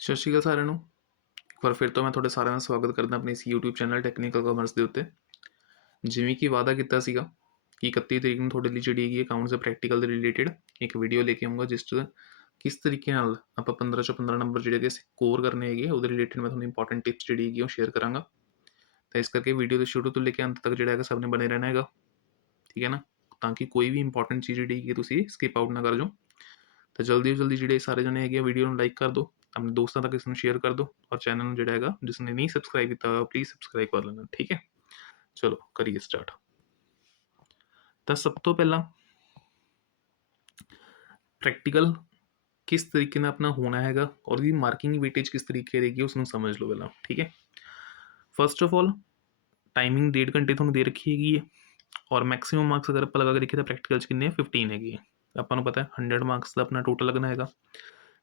ਸਤਿ ਸ਼੍ਰੀ ਅਕਾਲ ਸਾਰਿਆਂ ਨੂੰ। ਇੱਕ ਵਾਰ ਫਿਰ ਤੋਂ ਮੈਂ ਤੁਹਾਡੇ ਸਾਰਿਆਂ ਦਾ ਸਵਾਗਤ ਕਰਦਾ ਆਪਣੇ ਇਸ YouTube ਚੈਨਲ ਟੈਕਨੀਕਲ ਕਮਰਸ ਦੇ ਉੱਤੇ। ਜਿਵੇਂ ਕਿ ਵਾਅਦਾ ਕੀਤਾ ਸੀਗਾ ਕਿ 31 ਤਰੀਕ ਨੂੰ ਤੁਹਾਡੇ ਲਈ ਜਿਹੜੀ ਹੈਗੀ ਅਕਾਊਂਟਸ ਦੇ ਪ੍ਰੈਕਟੀਕਲ ਦੇ ਰਿਲੇਟਡ ਇੱਕ ਵੀਡੀਓ ਲੈ ਕੇ ਆਊਂਗਾ, ਜਿਸ 'ਚ ਕਿਸ ਤਰੀਕੇ ਨਾਲ ਆਪਾਂ 15 ਚੋਂ 15 ਨੰਬਰ ਜਿਹੜੇ ਹੈਗੇ ਸਕੋਰ ਕਰਨੇ ਹੈਗੇ, ਉਹਦੇ ਰਿਲੇਟਡ ਮੈਂ ਤੁਹਾਨੂੰ ਇੰਪੋਰਟੈਂਟ ਟਿਪਸ ਜਿਹੜੀ ਹੈਗੀ ਉਹ ਸ਼ੇਅਰ ਕਰਾਂਗਾ। ਤਾਂ ਇਸ ਕਰਕੇ ਵੀਡੀਓ ਦੇ ਸ਼ੁਰੂ ਤੋਂ ਲੈ ਕੇ ਅੰਤ ਤੱਕ ਜਿਹੜਾ ਹੈਗਾ ਸਭ ਨੇ ਬਣੇ ਰਹਿਣਾ ਹੈਗਾ, ਠੀਕ ਹੈ ਨਾ, ਤਾਂ ਕਿ ਕੋਈ ਵੀ ਇੰਪੋਰਟੈਂਟ ਚੀਜ਼ ਜਿਹੜੀ ਹੈਗੀ ਤੁਸੀਂ ਸਕਿਪ ਆਊਟ ਨਾ ਕਰ ਜਾਓ। ਤਾਂ ਜਲਦੀ ਤੋਂ ਜਲਦੀ ਜਿਹੜੇ ਸਾਰੇ ਜਣੇ ਹੈਗੇ ਵੀਡੀਓ ਨੂੰ ਲਾਈਕ ਕਰ ਦਿਓ, ਆਪਣੇ ਦੋਸਤਾਂ ਤੱਕ ਇਸ ਨੂੰ ਸ਼ੇਅਰ ਕਰ ਦਿਓ, ਔਰ ਚੈਨਲ ਨੂੰ ਜਿਹੜਾ ਹੈਗਾ ਜਿਸ ਨੇ ਨਹੀਂ ਸਬਸਕ੍ਰਾਈਬ ਕੀਤਾ ਪਲੀਜ਼ ਸਬਸਕ੍ਰਾਈਬ ਕਰ ਲੈਣਾ, ਠੀਕ ਹੈ। ਚਲੋ ਕਰੀਏ ਸਟਾਰਟ। ਤਾਂ ਸਭ ਤੋਂ ਪਹਿਲਾਂ ਪ੍ਰੈਕਟੀਕਲ ਕਿਸ ਤਰੀਕੇ ਨਾਲ ਆਪਣਾ ਹੋਣਾ ਹੈਗਾ ਔਰ ਉਹਦੀ ਮਾਰਕਿੰਗ ਵੇਟੇਜ ਕਿਸ ਤਰੀਕੇ ਰਹੇਗੀ ਉਸ ਨੂੰ ਸਮਝ ਲਓ ਪਹਿਲਾਂ, ਠੀਕ ਹੈ। ਫਸਟ ਆਫ ਆਲ ਟਾਈਮਿੰਗ 1.5 ਘੰਟੇ ਤੁਹਾਨੂੰ ਦੇ ਰੱਖੀ ਹੈਗੀ ਹੈ, ਔਰ ਮੈਕਸਿਮਮ ਮਾਰਕਸ ਅਗਰ ਆਪਾਂ ਲਗਾ ਕੇ ਦੇਖੀਏ ਤਾਂ ਪ੍ਰੈਕਟੀਕਲ 'ਚ ਕਿੰਨੇ 15 ਹੈਗੇ ਹੈ। ਆਪਾਂ ਨੂੰ ਪਤਾ ਹੈ 100 ਮਾਰਕਸ ਦਾ ਆਪਣਾ ਟੋਟਲ ਲੱਗਣਾ ਹੈਗਾ,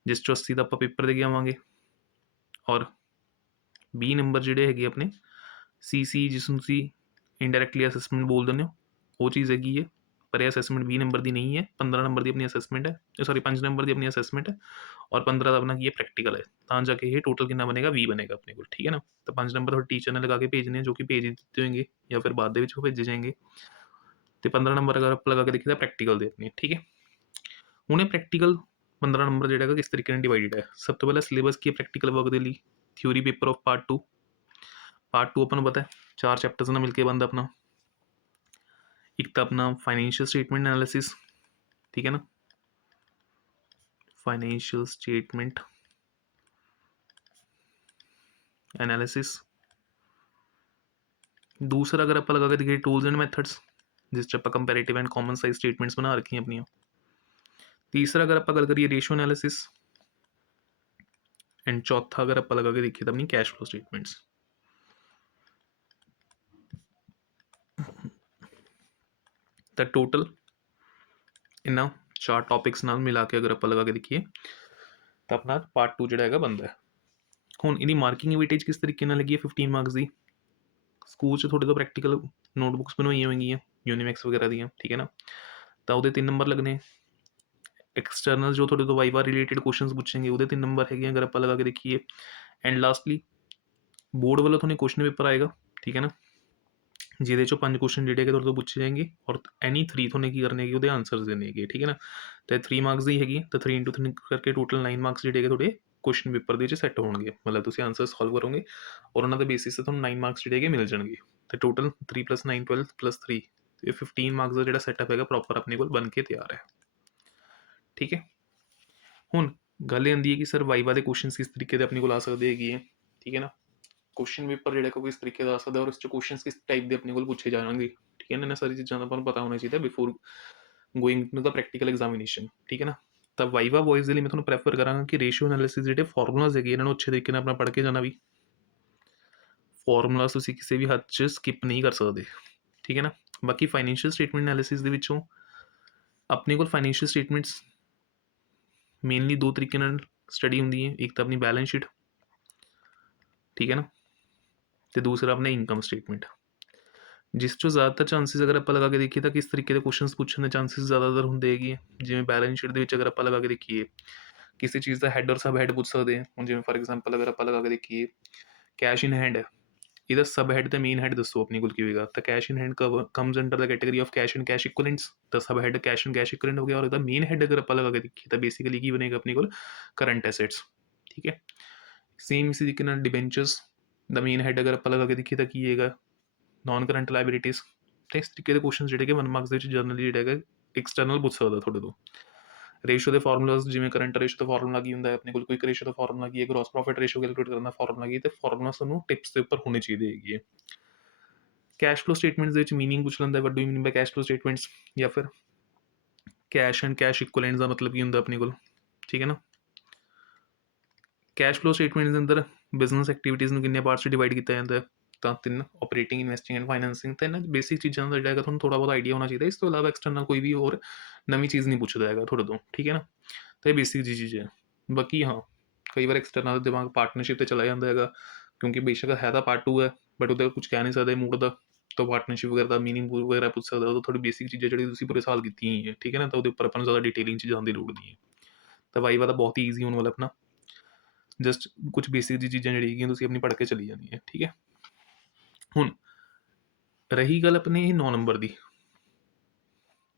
ਜਿਸ 'ਚੋਂ 80 ਦਾ ਆਪਾਂ ਪੇਪਰ ਦੇ ਕੇ ਆਵਾਂਗੇ, ਔਰ 20 ਨੰਬਰ ਜਿਹੜੇ ਹੈਗੇ ਆਪਣੇ ਸੀ ਜਿਸ ਨੂੰ ਤੁਸੀਂ ਇਨਡਾਇਰੈਕਟਲੀ ਅਸੈਸਮੈਂਟ ਬੋਲ ਦਿੰਦੇ ਹੋ, ਉਹ ਚੀਜ਼ ਹੈਗੀ ਹੈ। ਪਰ ਇਹ ਅਸੈਸਮੈਂਟ 20 ਨੰਬਰ ਦੀ ਨਹੀਂ ਹੈ, 15 ਨੰਬਰ ਦੀ ਆਪਣੀ ਅਸੈਸਮੈਂਟ ਹੈ, ਸੌਰੀ 5 ਨੰਬਰ ਦੀ ਆਪਣੀ ਅਸੈਸਮੈਂਟ ਹੈ, ਔਰ 15 ਦਾ ਆਪਣਾ ਕੀ ਹੈ ਪ੍ਰੈਕਟੀਕਲ ਹੈ। ਤਾਂ ਜਾ ਕੇ ਇਹ ਟੋਟਲ ਕਿੰਨਾ ਬਣੇਗਾ 20 ਬਣੇਗਾ ਆਪਣੇ ਕੋਲ, ਠੀਕ ਹੈ ਨਾ। ਤਾਂ 5 ਨੰਬਰ ਤੁਹਾਡੇ ਟੀਚਰ ਨੇ ਲਗਾ ਕੇ ਭੇਜਣੇ, ਜੋ ਕਿ ਭੇਜ ਦਿੱਤੇ ਹੋਣਗੇ ਜਾਂ ਫਿਰ ਬਾਅਦ ਦੇ ਵਿੱਚ ਉਹ ਭੇਜੇ ਜਾਣਗੇ। ਤੇ 15 ਨੰਬਰ ਅਗਰ ਆਪਾਂ ਲਗਾ ਕੇ ਦੇਖੀਏ ਤਾਂ ਪ੍ਰੈਕਟੀਕਲ ਦੇ ਆਪਣੇ, ਠੀਕ ਹੈ। ਹੁਣ ਇਹ ਪ੍ਰੈਕਟੀਕਲ 15 ਨੰਬਰ ਜਿਹੜਾ ਹੈਗਾ ਕਿਸ ਤਰੀਕੇ ਨਾਲ ਡਿਵਾਈਡਡ ਹੈ। ਸਭ ਤੋਂ ਪਹਿਲਾਂ ਸਿਲੇਬਸ ਕੀ ਹੈ ਪ੍ਰੈਕਟੀਕਲ ਵਰਕ ਦੇ ਲਈ, theory paper of part 2। Part 2 ਆਪਾਂ ਨੂੰ ਪਤਾ ਹੈ 4 ਚੈਪਟਰਸ ਨਾਲ ਮਿਲ ਕੇ ਬਣਦਾ ਆਪਣਾ। ਇੱਕ ਤਾਂ ਆਪਣਾ ਫਾਈਨੈਂਸ਼ੀਅਲ ਸਟੇਟਮੈਂਟ ਐਨਾਲਿਸਿਸ, ਠੀਕ ਹੈ ਨਾ, ਫਾਈਨੈਂਸ਼ੀਅਲ ਸਟੇਟਮੈਂਟ ਐਨਾਲਿਸਿਸ। ਦੂਸਰਾ ਅਗਰ ਆਪਾਂ ਲਗਾ ਕੇ ਦੇਖੀਏ ਟੂਲਸ ਐਂਡ ਮੈਥਡਸ, ਜਿਸ 'ਚ ਆਪਾਂ comparative and common size statements ਬਣਾ ਰੱਖੀਆਂ ਆਪਣੀਆਂ। ਤੀਸਰਾ ਅਗਰ ਆਪਾਂ ਗੱਲ ਕਰੀਏ ਰੇਸ਼ੋ ਐਨਾਲਿਸਿਸ, ਐਂਡ ਚੌਥਾ ਅਗਰ ਆਪਾਂ ਲਗਾ ਕੇ ਦੇਖੀਏ ਤਾਂ ਆਪਣੀ ਕੈਸ਼ ਫਲੋ ਸਟੇਟਮੈਂਟਸ। ਤਾਂ ਟੋਟਲ ਇਹਨਾਂ 4 ਟੌਪਿਕਸ ਨਾਲ ਮਿਲਾ ਕੇ ਅਗਰ ਆਪਾਂ ਲਗਾ ਕੇ ਦੇਖੀਏ ਤਾਂ ਆਪਣਾ ਪਾਰਟ 2 ਜਿਹੜਾ ਹੈਗਾ ਬਣਦਾ ਹੈ। ਹੁਣ ਇਹਦੀ ਮਾਰਕਿੰਗ ਵੇਟੇਜ ਕਿਸ ਤਰੀਕੇ ਨਾਲ ਲੱਗੀ ਹੈ 15 ਮਾਰਕਸ ਦੀ। ਸਕੂਲ 'ਚ ਤੁਹਾਡੇ ਤੋਂ ਪ੍ਰੈਕਟੀਕਲ ਨੋਟਬੁੱਕਸ ਬਣਵਾਈਆਂ ਹੋਈਆਂ ਯੂਨੀਮੈਕਸ ਵਗੈਰਾ ਦੀਆਂ, ਠੀਕ ਹੈ ਨਾ, ਤਾਂ ਉਹਦੇ 3 ਨੰਬਰ ਲੱਗਣੇ। ਐਕਸਟਰਨਲ ਜੋ ਤੁਹਾਡੇ ਤੋਂ ਵਾਈਵਾ ਰਿਲੇਟਡ ਕੁਐਸਚਨਸ ਪੁੱਛेंगे ਉਹਦੇ 3 ਨੰਬਰ ਹੈਗੇ ਅਗਰ ਆਪਾਂ ਲਗਾ ਕੇ ਦੇਖੀਏ। ਐਂਡ ਲਾਸਟਲੀ ਬੋਰਡ ਵੱਲੋਂ ਤੁਹਾਨੂੰ ਕੁਐਸਚਨ ਪੇਪਰ ਆਏਗਾ, ਠੀਕ ਹੈ ਨਾ, ਜਿਹਦੇ ਚੋਂ 5 ਕੁਐਸਚਨ ਜਿਹੜੇ ਹੈਗੇ ਤੁਹਾਡੇ ਤੋਂ ਪੁੱਛੇ ਜਾਣਗੇ, ਔਰ ਐਨੀ 3 ਤੁਹਾਨੂੰ ਕੀ ਕਰਨੇ ਹੈਗੇ ਉਹਦੇ ਆਨਸਰਸ ਦੇਣੇ ਹੈਗੇ, ਠੀਕ ਹੈ ਨਾ। ਤੇ 3 ਮਾਰਕਸ ਦੀ ਹੈਗੀ ਤਾਂ 3 × 3 ਕਰਕੇ ਟੋਟਲ 9 ਮਾਰਕਸ ਜਿਹੜੇ ਹੈਗੇ ਤੁਹਾਡੇ ਕੁਐਸਚਨ ਪੇਪਰ ਦੇ ਵਿੱਚ ਸੈੱਟ ਹੋਣਗੇ। ਮਤਲਬ ਤੁਸੀਂ ਆਨਸਰ ਸੋਲਵ ਕਰੋਗੇ ਔਰ ਉਹਨਾਂ ਦੇ ਬੇਸਿਸ 'ਤੇ ਤੁਹਾਨੂੰ 9 ਮਾਰਕਸ ਜਿਹੜੇ ਹੈਗੇ ਮਿਲ ਜਾਣਗੇ। ਤੇ ਟੋਟਲ 3 + 9 12 + 3 ਇਹ 15 ਮਾਰਕਸ ਦਾ ਜਿਹੜਾ ਸੈਟਅਪ ਹੈਗਾ ਪ੍ਰੋਪਰ ਆਪਣੇ ਕੋਲ ਬਣ ਕੇ ਤਿਆਰ ਹੈ, ਠੀਕ ਹੈ। ਹੁਣ ਗੱਲ ਇਹ ਆਉਂਦੀ ਹੈ ਕਿ ਸਰ ਵਾਈਵਾ ਦੇ ਕੁਐਸਚਨਸ ਕਿਸ ਤਰੀਕੇ ਦੇ ਆਪਣੇ ਕੋਲ ਆ ਸਕਦੇ ਹੈਗੇ ਹੈ, ਠੀਕ ਹੈ ਨਾ। ਕੁਐਸਚਨ ਪੇਪਰ ਜਿਹੜਾ ਕੋਈ ਇਸ ਤਰੀਕੇ ਦਾ ਆ ਸਕਦਾ ਔਰ ਇਸ 'ਚ ਕੁਐਸਚਨਸ ਕਿਸ ਟਾਈਪ ਦੇ ਆਪਣੇ ਕੋਲ ਪੁੱਛੇ ਜਾਣਗੇ, ਠੀਕ ਹੈ ਨਾ। ਇਹਨਾਂ ਸਾਰੀ ਚੀਜ਼ਾਂ ਦਾ ਆਪਾਂ ਨੂੰ ਪਤਾ ਹੋਣਾ ਚਾਹੀਦਾ before going to the practical examination, ਠੀਕ ਹੈ ਨਾ। ਤਾਂ ਵਾਈਵਾ ਵੋਇਸ ਦੇ ਲਈ ਮੈਂ ਤੁਹਾਨੂੰ ਪ੍ਰੈਫਰ ਕਰਾਂਗਾ ਕਿ ਰੇਸ਼ੀਓ ਐਨਾਲਿਸਿਸ ਜਿਹੜੇ ਫਾਰਮੂਲਾਜ਼ ਹੈਗੇ ਇਹਨਾਂ ਨੂੰ ਅੱਛੇ ਤਰੀਕੇ ਨਾਲ ਆਪਣਾ ਪੜ੍ਹ ਕੇ ਜਾਣਾ ਵੀ। ਫਾਰਮੂਲਾਜ਼ ਤੁਸੀਂ ਕਿਸੇ ਵੀ ਹੱਦ 'ਚ ਸਕਿਪ ਨਹੀਂ ਕਰ ਸਕਦੇ, ਠੀਕ ਹੈ ਨਾ। ਬਾਕੀ ਫਾਈਨੈਂਸ਼ੀਅਲ ਸਟੇਟਮੈਂਟ ਐਨਾਲਿਸਿਸ ਦੇ ਵਿੱਚੋਂ ਆਪਣੇ ਕੋਲ ਫਾਈਨੈਂਸ਼ੀਅਲ ਸਟੇਟਮੈਂਟਸ ਮੇਨਲੀ 2 ਤਰੀਕੇ ਨਾਲ ਸਟੱਡੀ ਹੁੰਦੀ ਹੈ। ਇੱਕ ਤਾਂ ਆਪਣੀ ਬੈਲੈਂਸ ਸ਼ੀਟ, ਠੀਕ ਹੈ ਨਾ, ਤੇ ਦੂਸਰਾ ਆਪਣਾ ਇਨਕਮ ਸਟੇਟਮੈਂਟ, ਜਿਸ 'ਚੋਂ ਜ਼ਿਆਦਾਤਰ ਚਾਂਸਿਸ ਅਗਰ ਆਪਾਂ ਲਗਾ ਕੇ ਦੇਖੀਏ ਤਾਂ ਕਿਸ ਤਰੀਕੇ ਦੇ ਕੁਐਸਚਨਸ ਪੁੱਛਣ ਦੇ ਚਾਂਸਿਸ ਜ਼ਿਆਦਾਤਰ ਹੁੰਦੇ ਹੈਗੇ। ਜਿਵੇਂ ਬੈਲੈਂਸ ਸ਼ੀਟ ਦੇ ਵਿੱਚ ਅਗਰ ਆਪਾਂ ਲਗਾ ਕੇ ਦੇਖੀਏ ਕਿਸੇ ਚੀਜ਼ ਦਾ ਹੈਡ ਔਰ ਸਬ ਹੈਡ ਪੁੱਛ ਸਕਦੇ ਹਾਂ। ਹੁਣ ਜਿਵੇਂ ਫਾਰ ਐਗਜ਼ਾਮਪਲ ਅਗਰ ਆਪਾਂ ਲਗਾ ਕੇ ਦੇਖੀਏ ਕੈਸ਼ ਇਨ ਹੈਂਡ, ਇਹਦਾ ਸਬ ਹੈਡ ਤੇ ਮੇਨ ਹੈਡ ਦੱਸੋ ਆਪਣੇ ਕੋਲ ਕੀ ਹੋਏਗਾ। ਤਾਂ cash in hand comes under the category of cash and cash equivalents, ਤਾਂ sub head cash and cash equivalent ਹੋ ਗਿਆ। ਔਰ ਇਹਦਾ ਮੇਨ ਹੈਡ ਅਗਰ ਆਪਾਂ ਲਗਾ ਕੇ ਦੇਖੀਏ ਤਾਂ ਬੇਸਿਕਲੀ ਕੀ ਬਣੇਗਾ ਆਪਣੇ ਕੋਲ ਕਰੰਟ ਐਸੈਟਸ, ਠੀਕ ਹੈ। ਸੇਮ ਇਸੇ ਤਰੀਕੇ ਨਾਲ ਡਿਬੈਂਚਰਸ ਦਾ ਮੇਨ ਹੈਡ ਅਗਰ ਆਪਾਂ ਲਗਾ ਕੇ ਦੇਖੀਏ ਤਾਂ ਕੀ ਹੈਗਾ ਨॉन ਕਰੰਟ ਲਾਇਬਿਲਿਟੀਜ਼। ਤੇ ਇਸ ਤਰੀਕੇ ਦੇ ਕੁਐਸਚਨ ਜਿਹੜੇ ਕਿ 1 ਮਾਰਕਸ ਦੇ ਵਿੱਚ ਜਨਰਲੀ ਜਿਹੜਾ ਹੈਗਾ ਐਕਸਟਰਨਲ ਪੁੱਛ ਸਕਦਾ ਤੁਹਾਡੇ ਤੋਂ। ਰੇਸ਼ੋ ਦੇ ਫਾਰਮੂਲਾਜ਼ ਜਿਵੇਂ ਕਰੰਟ ਰੇਸ਼ੋ ਦਾ ਫਾਰਮੂਲਾ ਕੀ ਹੁੰਦਾ ਹੈ ਆਪਣੇ ਕੋਲ, ਕੁਇਕ ਰੇਸ਼ੋ ਦਾ ਫਾਰਮੂਲਾ ਕੀ ਹੈ, ਗ੍ਰੋਸ ਪ੍ਰੋਫਿਟ ਰੇਸ਼ੋ ਕੈਲਕੂਲੇਟ ਕਰਨ ਦਾ ਫਾਰਮੂਲਾ ਕੀ ਹੈ, ਤੇ ਫਾਰਮੂਲਾ ਤੁਹਾਨੂੰ ਟਿਪਸ ਦੇ ਉੱਪਰ ਹੋਣੇ ਚਾਹੀਦੇ ਹੈਗੇ ਹੈ। ਕੈਸ਼ ਫਲੋ ਸਟੇਟਮੈਂਟਸ ਦੇ ਵਿੱਚ ਮੀਨਿੰਗ ਪੁੱਛ ਲੈਂਦਾ what do you mean by cash flow statements, ਜਾਂ ਫਿਰ ਕੈਸ਼ ਐਂਡ ਕੈਸ਼ ਇਕੁਇਵਲੈਂਟਸ ਦਾ ਮਤਲਬ ਕੀ ਹੁੰਦਾ ਆਪਣੇ ਕੋਲ, ਠੀਕ ਹੈ ਨਾ। ਕੈਸ਼ ਫਲੋ ਸਟੇਟਮੈਂਟਸ ਦੇ ਅੰਦਰ ਬਿਜ਼ਨਸ ਐਕਟੀਵਿਟੀਜ਼ ਨੂੰ ਕਿੰਨੇ ਪਾਰਟਸ 'ਚ ਡਿਵਾਈਡ ਕੀਤਾ ਜਾਂਦਾ ਹੈ, ਤਾਂ 3 ਆਪਰੇਟਿੰਗ, ਇਨਵੈਸਟਿੰਗ ਐਂਡ ਫਾਈਨੈਂਸਿੰਗ। ਤਾਂ ਇਹਨਾਂ ਬੇਸਿਕ ਚੀਜ਼ਾਂ ਦਾ ਜਿਹੜਾ ਹੈਗਾ ਤੁਹਾਨੂੰ ਥੋੜ੍ਹਾ ਬਹੁਤ ਆਈਡੀਆ ਹੋਣਾ ਚਾਹੀਦਾ। ਇਸ ਤੋਂ ਇਲਾਵਾ ਐਕਸਟਰਨਲ ਕੋਈ ਵੀ ਹੋਰ ਨਵੀਂ ਚੀਜ਼ ਨਹੀਂ ਪੁੱਛਦਾ ਹੈਗਾ ਤੁਹਾਡੇ ਤੋਂ, ਠੀਕ ਹੈ ਨਾ। ਤਾਂ ਇਹ ਬੇਸਿਕ ਜੀ ਚੀਜ਼ ਹੈ। ਬਾਕੀ ਹਾਂ ਕਈ ਵਾਰ ਐਕਸਟਰਨਲ ਦਾ ਦਿਮਾਗ ਪਾਰਟਨਰਸ਼ਿਪ 'ਤੇ ਚਲਾ ਜਾਂਦਾ ਹੈਗਾ, ਕਿਉਂਕਿ ਬੇਸ਼ੱਕ ਹੈ ਤਾਂ ਪਾਰਟ 2 ਹੈ ਬਟ ਉਹਦੇ ਕੁਝ ਕਹਿ ਨਹੀਂ ਸਕਦੇ ਮੂਡ ਦਾ। ਤਾਂ ਪਾਰਟਨਰਸ਼ਿਪ ਵਗੈਰਾ ਦਾ ਮੀਨਿੰਗ ਵਗੈਰਾ ਪੁੱਛ ਸਕਦਾ, ਉਹ ਥੋੜੀ ਬੇਸਿਕ ਚੀਜ਼ਾਂ ਜਿਹੜੀ ਤੁਸੀਂ ਪੂਰੇ ਸਾਲ ਕੀਤੀਆਂ ਹੀ ਹੈ, ਠੀਕ ਹੈ ਨਾ। ਤਾਂ ਉਹਦੇ ਉੱਪਰ ਆਪਾਂ ਨੂੰ ਜ਼ਿਆਦਾ ਡਿਟੇਲਿੰਗ 'ਚ ਜਾਣ ਦੀ ਲੋੜ ਨਹੀਂ ਹੈ। ਤਾਂ ਵਾਈਵਾ ਤਾਂ ਬਹੁਤ ਹੀ ਈਜ਼ੀ ਹੋਣ ਵਾਲਾ ਆਪਣਾ। जस्ट कुछ बेसिक जी चीज़ां ਜਿਹੜੀਆਂ ਤੁਸੀਂ ਆਪਣੀ ਪੜ੍ਹ ਕੇ ਚਲੀ ਜਾਣੀ ਹੈ, ਠੀਕ ਹੈ। ਹੁਣ ਰਹੀ ਗੱਲ ਆਪਣੇ 9 ਨੰਬਰ ਦੀ,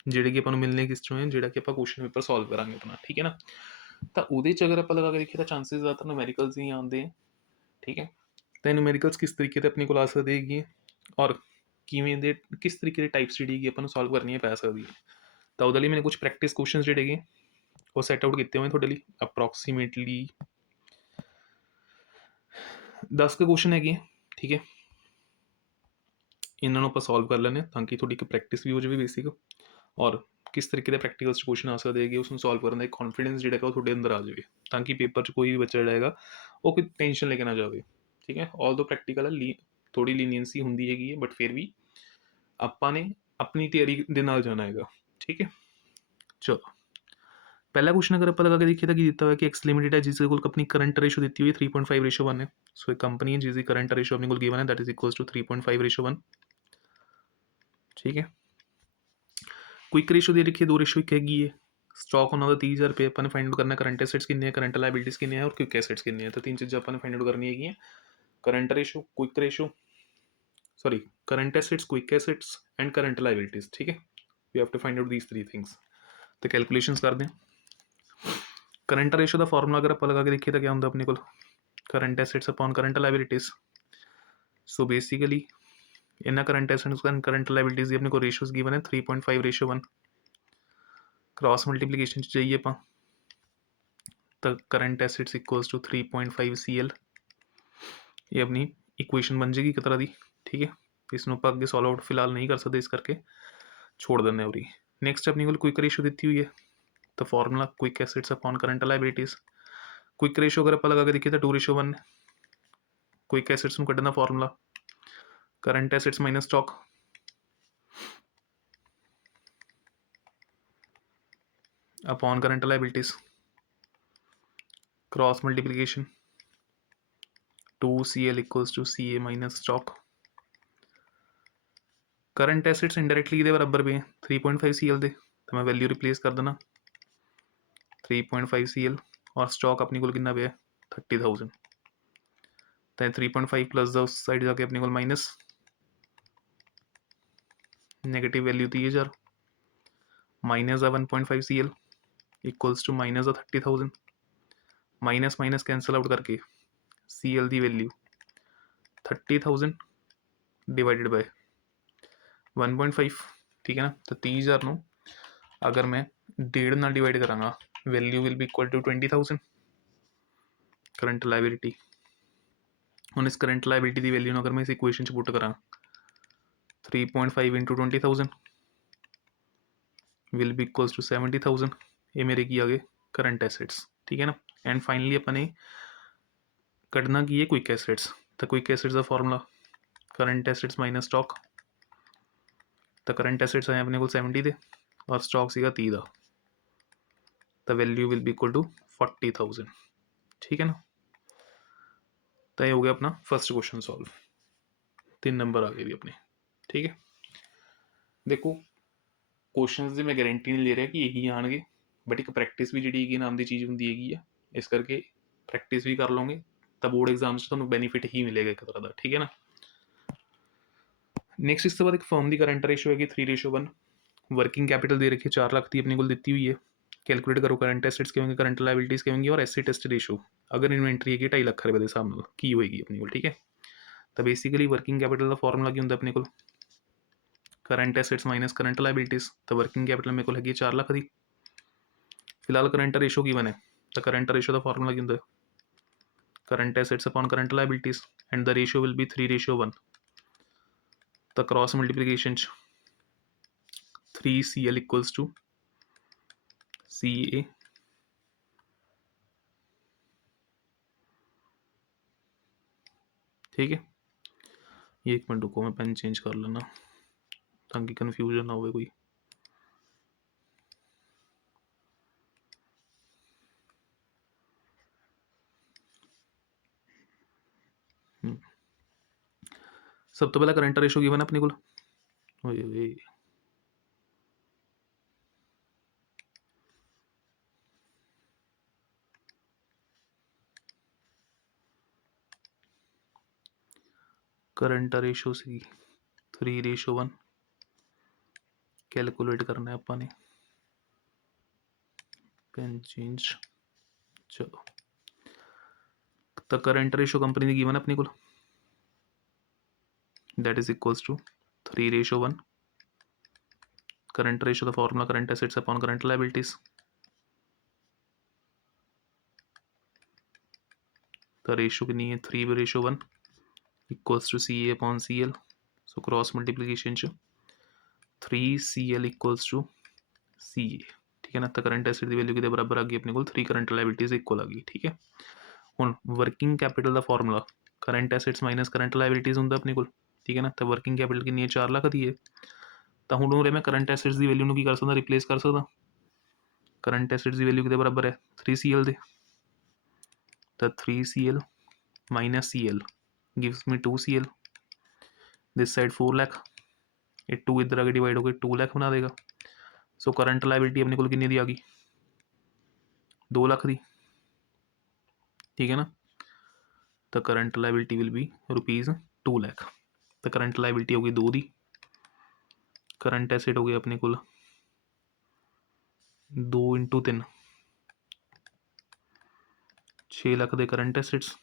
ਜਿਹੜੇ ਕਿ ਆਪਾਂ ਨੂੰ ਮਿਲਣੇ ਕਿਸ ਚੋਂ ਹੈ, ਜਿਹੜਾ ਕਿ ਆਪਾਂ ਕੁਐਸਚਨ ਪੇਪਰ ਸੋਲਵ ਕਰਾਂਗੇ ਆਪਣਾ, ਠੀਕ ਹੈ ਨਾ। ਤਾਂ ਉਹਦੇ 'ਚ ਅਗਰ ਆਪਾਂ ਲਗਾ ਕੇ ਦੇਖੀਏ ਤਾਂ ਚਾਂਸਿਸ ਜ਼ਿਆਦਾਤਰ ਨੂਮੈਰੀਕਲਸ ਹੀ ਆਉਂਦੇ ਹੈ, ਠੀਕ ਹੈ। ਤਾਂ ਨੂਮੈਰੀਕਲਸ ਕਿਸ ਤਰੀਕੇ ਤੇ ਆਪਣੇ ਕੋਲ ਆ ਸਕਦੇ ਹੈਗੀ ਹੈ, ਔਰ ਕਿਵੇਂ ਦੇ ਕਿਸ ਤਰੀਕੇ ਦੇ ਟਾਈਪਸ ਜਿਹੜੀ ਹੈਗੀ ਆਪਾਂ ਨੂੰ ਸੋਲਵ ਕਰਨੀ ਹੈ ਪੈ ਸਕਦੀ ਹੈ। ਤਾਂ ਉਹਦੇ ਲਈ ਮੈंने ਕੁਝ ਪ੍ਰੈਕਟਿਸ ਕੁਐਸਚਨ ਜਿਹੜੇ ਹੈਗੇ ਉਹ ਸੈੱਟ ਆਊਟ ਕੀਤੇ ਹੋਏ ਤੁਹਾਡੇ ਲਈ। ਅਪਰੋਕਸੀਮੇਟਲੀ 10 ਕੁ ਕੁਐਸਚਨ ਹੈਗੇ, ਠੀਕ ਹੈ। ਇਹਨਾਂ ਨੂੰ ਆਪਾਂ ਸੋਲਵ ਕਰ ਲੈਂਦੇ ਹਾਂ ਤਾਂ ਕਿ ਤੁਹਾਡੀ ਇੱਕ ਪ੍ਰੈਕਟਿਸ ਵੀ ਹੋ ਜਾਵੇ ਬੇਸਿਕ, ਔਰ ਕਿਸ ਤਰੀਕੇ ਦੇ ਪ੍ਰੈਕਟੀਕਲ 'ਚ ਕੁਐਸਚਨ ਆ ਸਕਦੇ ਹੈਗੇ ਉਸ ਨੂੰ ਸੋਲਵ ਕਰਨ ਦਾ ਇੱਕ ਕੌਨਫੀਡੈਂਸ ਜਿਹੜਾ ਹੈਗਾ ਉਹ ਤੁਹਾਡੇ ਅੰਦਰ ਆ ਜਾਵੇ, ਤਾਂ ਕਿ ਪੇਪਰ 'ਚ ਕੋਈ ਵੀ ਬੱਚਾ ਜਿਹੜਾ ਹੈਗਾ ਉਹ ਕੋਈ ਟੈਨਸ਼ਨ ਲੈ ਕੇ ਨਾ ਜਾਵੇ, ਠੀਕ ਹੈ। ਆਲਦੋ ਪ੍ਰੈਕਟੀਕਲ ਹੈ ਥੋੜੀ ਲੀਨੀਅੰਸੀ ਹੁੰਦੀ ਹੈਗੀ ਹੈ, ਬਟ ਫਿਰ ਵੀ ਆਪਾਂ ਨੇ ਆਪਣੀ ਤਿਆਰੀ ਦੇ ਨਾਲ ਜਾਣਾ ਹੈਗਾ, ਠੀਕ ਹੈ। ਚਲੋ ਪਹਿਲਾ ਕੁਐਸਚਨ ਅਗਰ ਆਪਾਂ ਲਗਾ ਕੇ ਦੇਖੀਏ ਤਾਂ ਕੀ ਦਿੱਤਾ ਹੋਇਆ ਕਿ ਐਕਸ ਲਿਮਿਟਡ ਹੈ, ਜਿਸ ਦੇ ਕੋਲ ਆਪਣੀ ਕਰੰਟ ਰੇਸ਼ੋ ਦਿੱਤੀ ਹੋਈ 3.5:1 ਹੈ। ਸੋ ਇੱਕ ਕੰਪਨੀ ਹੈ ਜਿਸ ਦੀ ਕਰੰਟ ਰੇਸ਼ੋ ਆਪਣੇ ਕੋਲ ਗਿਵਨ ਹੈ, ਦੈਟ ਇਜ਼ ਇਕੁਅਲਸ ਟੂ 3.5:1, ਠੀਕ ਹੈ। ਕੁਇਕ ਰੇਸ਼ੋ ਦੇ ਰੱਖੀਏ 2:1 ਹੈਗੀ ਹੈ। ਸਟਾਕ ਉਹਨਾਂ ਦਾ 30,000 ਰੁਪਏ ਆਪਾਂ ਨੇ ਫਾਈਂਡ ਆਊਟ ਕਰਨਾ, ਕਰੰਟ ਐਸੈਟਸ ਕਿੰਨੇ ਹੈ, ਕਰੰਟ ਲਾਇਬਿਲਿਟੀਜ਼ ਕਿੰਨੇ ਹੈ, ਔਰ ਕੁਇਕ ਐਸੈਟਸ ਕਿੰਨੇ ਹੈ। ਤਾਂ ਤਿੰਨ ਚੀਜ਼ਾਂ ਆਪਾਂ ਨੇ ਫਾਈਂਡ ਆਊਟ ਕਰਨੀ ਹੈਗੀਆਂ, current ratio, quick ratio, sorry current assets, quick assets and current liabilities, ਠੀਕ ਹੈ। We have to find out these 3 things. ਤੇ ਕੈਲਕੂਲੇਸ਼ਨਸ ਕਰਦੇ ਹਾਂ। ਕਰੰਟ ਰੇਸ਼ੋ ਦਾ ਫਾਰਮੂਲਾ ਅਗਰ ਆਪਾਂ ਲਗਾ ਕੇ ਦੇਖੀਏ ਤਾਂ ਕਿਆ ਹੁੰਦਾ ਆਪਣੇ ਕੋਲ, current assets upon current liabilities. So basically ਇਹਨਾਂ current assets and current liabilities ਦੀ ਆਪਣੇ ਕੋਲ ਰੇਸ਼ੋਜ਼ ਗਿਵਨ ਹੈ 3.5:1। क्रॉस मल्टीप्लीकेशन चाहिए ਆਪਾਂ ਤਾਂ current assets equals to 3.5 CL, ਇਹ ਆਪਣੀ ਇਕੁਏਸ਼ਨ ਬਣ ਜਾਏਗੀ ਇੱਕ ਤਰ੍ਹਾਂ ਦੀ, ਠੀਕ ਹੈ। ਇਸ ਨੂੰ ਆਪਾਂ ਅੱਗੇ ਸੋਲਵ ਆਊਟ ਫਿਲਹਾਲ ਨਹੀਂ ਕਰ ਸਕਦੇ, ਇਸ ਕਰਕੇ ਛੋੜ ਦਿੰਦੇ ਹਾਂ ਉਰੀ। ਨੈਕਸਟ ਆਪਣੀ ਕੋਲ ਕੁਇਕ ਰੇਸ਼ੋ ਦਿੱਤੀ ਹੋਈ ਹੈ, ਤਾਂ formula quick assets upon current liabilities. Quick ratio ਅਗਰ ਆਪਾਂ ਲਗਾ ਕੇ ਦੇਖੀਏ ਤਾਂ 2:1। ਕੁਇਕ ਐਸੈਟਸ ਨੂੰ ਕੱਢਣ ਦਾ formula current assets minus stock, upon current liabilities, cross multiplication 2CL equals to CA minus stock. Current assets indirectly ये बराबर पे 3.5 CL दे, तो मैं वैल्यू रिप्लेस कर देना 3.5 CL, और स्टॉक अपनी को कितना पे 30,000। तो 3.5 प्लस उस साइड जाके अपने को minus negative value 30,000 minus 1.5 CL equals to minus 30,000। Minus minus cancel out करके CL की वैल्यू 30,000 डिवाइडेड बाय 1.5, ठीक है ना। तो 30,000 ਨੂੰ अगर मैं 1.5 ਨਾਲ डिवाइड करांगा, value will be equal to 20,000 current liability. ਹੁਣ ਇਸ करंट लाइबिलिटी की वैल्यू अगर मैं इस इक्वेशन पुट करा 3.5 into 20,000 will be equals to 70,000। ये मेरे की आ गए करंट एसेट्स, ठीक है ना। एंड फाइनली अपने कढ़ना की है क्विक एसेट्स, तो क्विक एसेट्स का formula current assets minus stock. तो करंट एसेट्स आए अपने को 70 दे और स्टॉक सीगा 30 का, तो value will be equal to 40,000, ठीक है ना। तो ये हो गया अपना फर्स्ट क्वेश्चन सॉल्व, 3 नंबर आ गए भी अपने, ठीक है। देखो क्वेश्चन की मैं गारंटी नहीं ले रहा कि यही आएंगे, बट एक प्रैक्टिस भी जी नाम की चीज़ होंगी हैगी, इस करके प्रैक्टिस भी कर लोगे तो बोर्ड एग्जाम से तुम्हें बेनीफिट ही मिलेगा एक तरह का, ठीक है ना। नैक्सट इस बाद एक फर्म की करंट रेशो हैगी 3:1। वर्किंग कैपिटल दे रखी है 4 लाख की अपने को दी हुई है। कैलकुलेट करो करंट एसेट्स के होंगे, करंट लाइबिलिटीज के होंगे, और एसेट टेस्ट रेशो अगर इन्वेंट्री है 2.5 लाख रुपये के हिसाब नाल की होएगी अपने को, ठीक है। तो बेसिकली वर्किंग कैपिटल का फॉर्मूला की होंगे अपने को current assets minus current liabilities. तो वर्किंग कैपिटल मेरे को हैगी 4 लाख की, फिलहाल करंट रेशो गिवन है, तो करंट रेशो का फॉर्मूला की होंगे current assets upon current liabilities and the ratio will be 3:1। तो cross multiplication 3CL equals to CA, ठीक है। ये एक मिनट रुको, मैं पेन चेंज कर लेना ताकि कन्फ्यूजन ना हो कोई। सब तो पहला करंट रेशो गिवन अपने को, करंट रेशो सी 3:1 कैलकुलेट करना है ਆਪਾਂ ਨੇ पेन चेंज चलो तो करंट रेशो कंपनी की गिवन है अपने को that is equals to 3:1 current ratio का formula current assets upon current liabilities तो रेशो कितनी है 3:1 equals to C A upon C L so cross multiplication 3CL equals to C A ठीक है ना तो करंट एसेट की वैल्यू कि बराबर आ गई अपने को 3 करंट लायबिलिटीज इक्वल आ गई ठीक है ਹੁਣ वर्किंग कैपिटल का formula current assets minus current liabilities ਹੁੰਦਾ अपने को ठीक है ना तो वर्किंग कैपिटल कितनी है 4 ਲੱਖ ਦੀ है तो ਹੁਣ ਉਰੇ मैं करंट एसेट्स की वैल्यू ਨੂੰ ਕੀ ਕਰ ਸਕਦਾ रिप्लेस कर सकदा करंट एसेट्स की वैल्यू कितने बराबर है 3CL ਦੇ तो 3CL minus CL gives me 2CL this side 4 lakh ये 2 इधर आगे डिवाइड होकर 2 ਲੱਖ बना देगा सो करंट लायबिलिटी अपने को कितनी दी आ गई 2 ਲੱਖ ਦੀ ठीक है ना तो current liability will be ₹2 lakh तो करंट लायबिलिटी होगी 2 दी करंट एसेट हो गया अपने को 2 × 3 6 ਲੱਖ ਦੇ current assets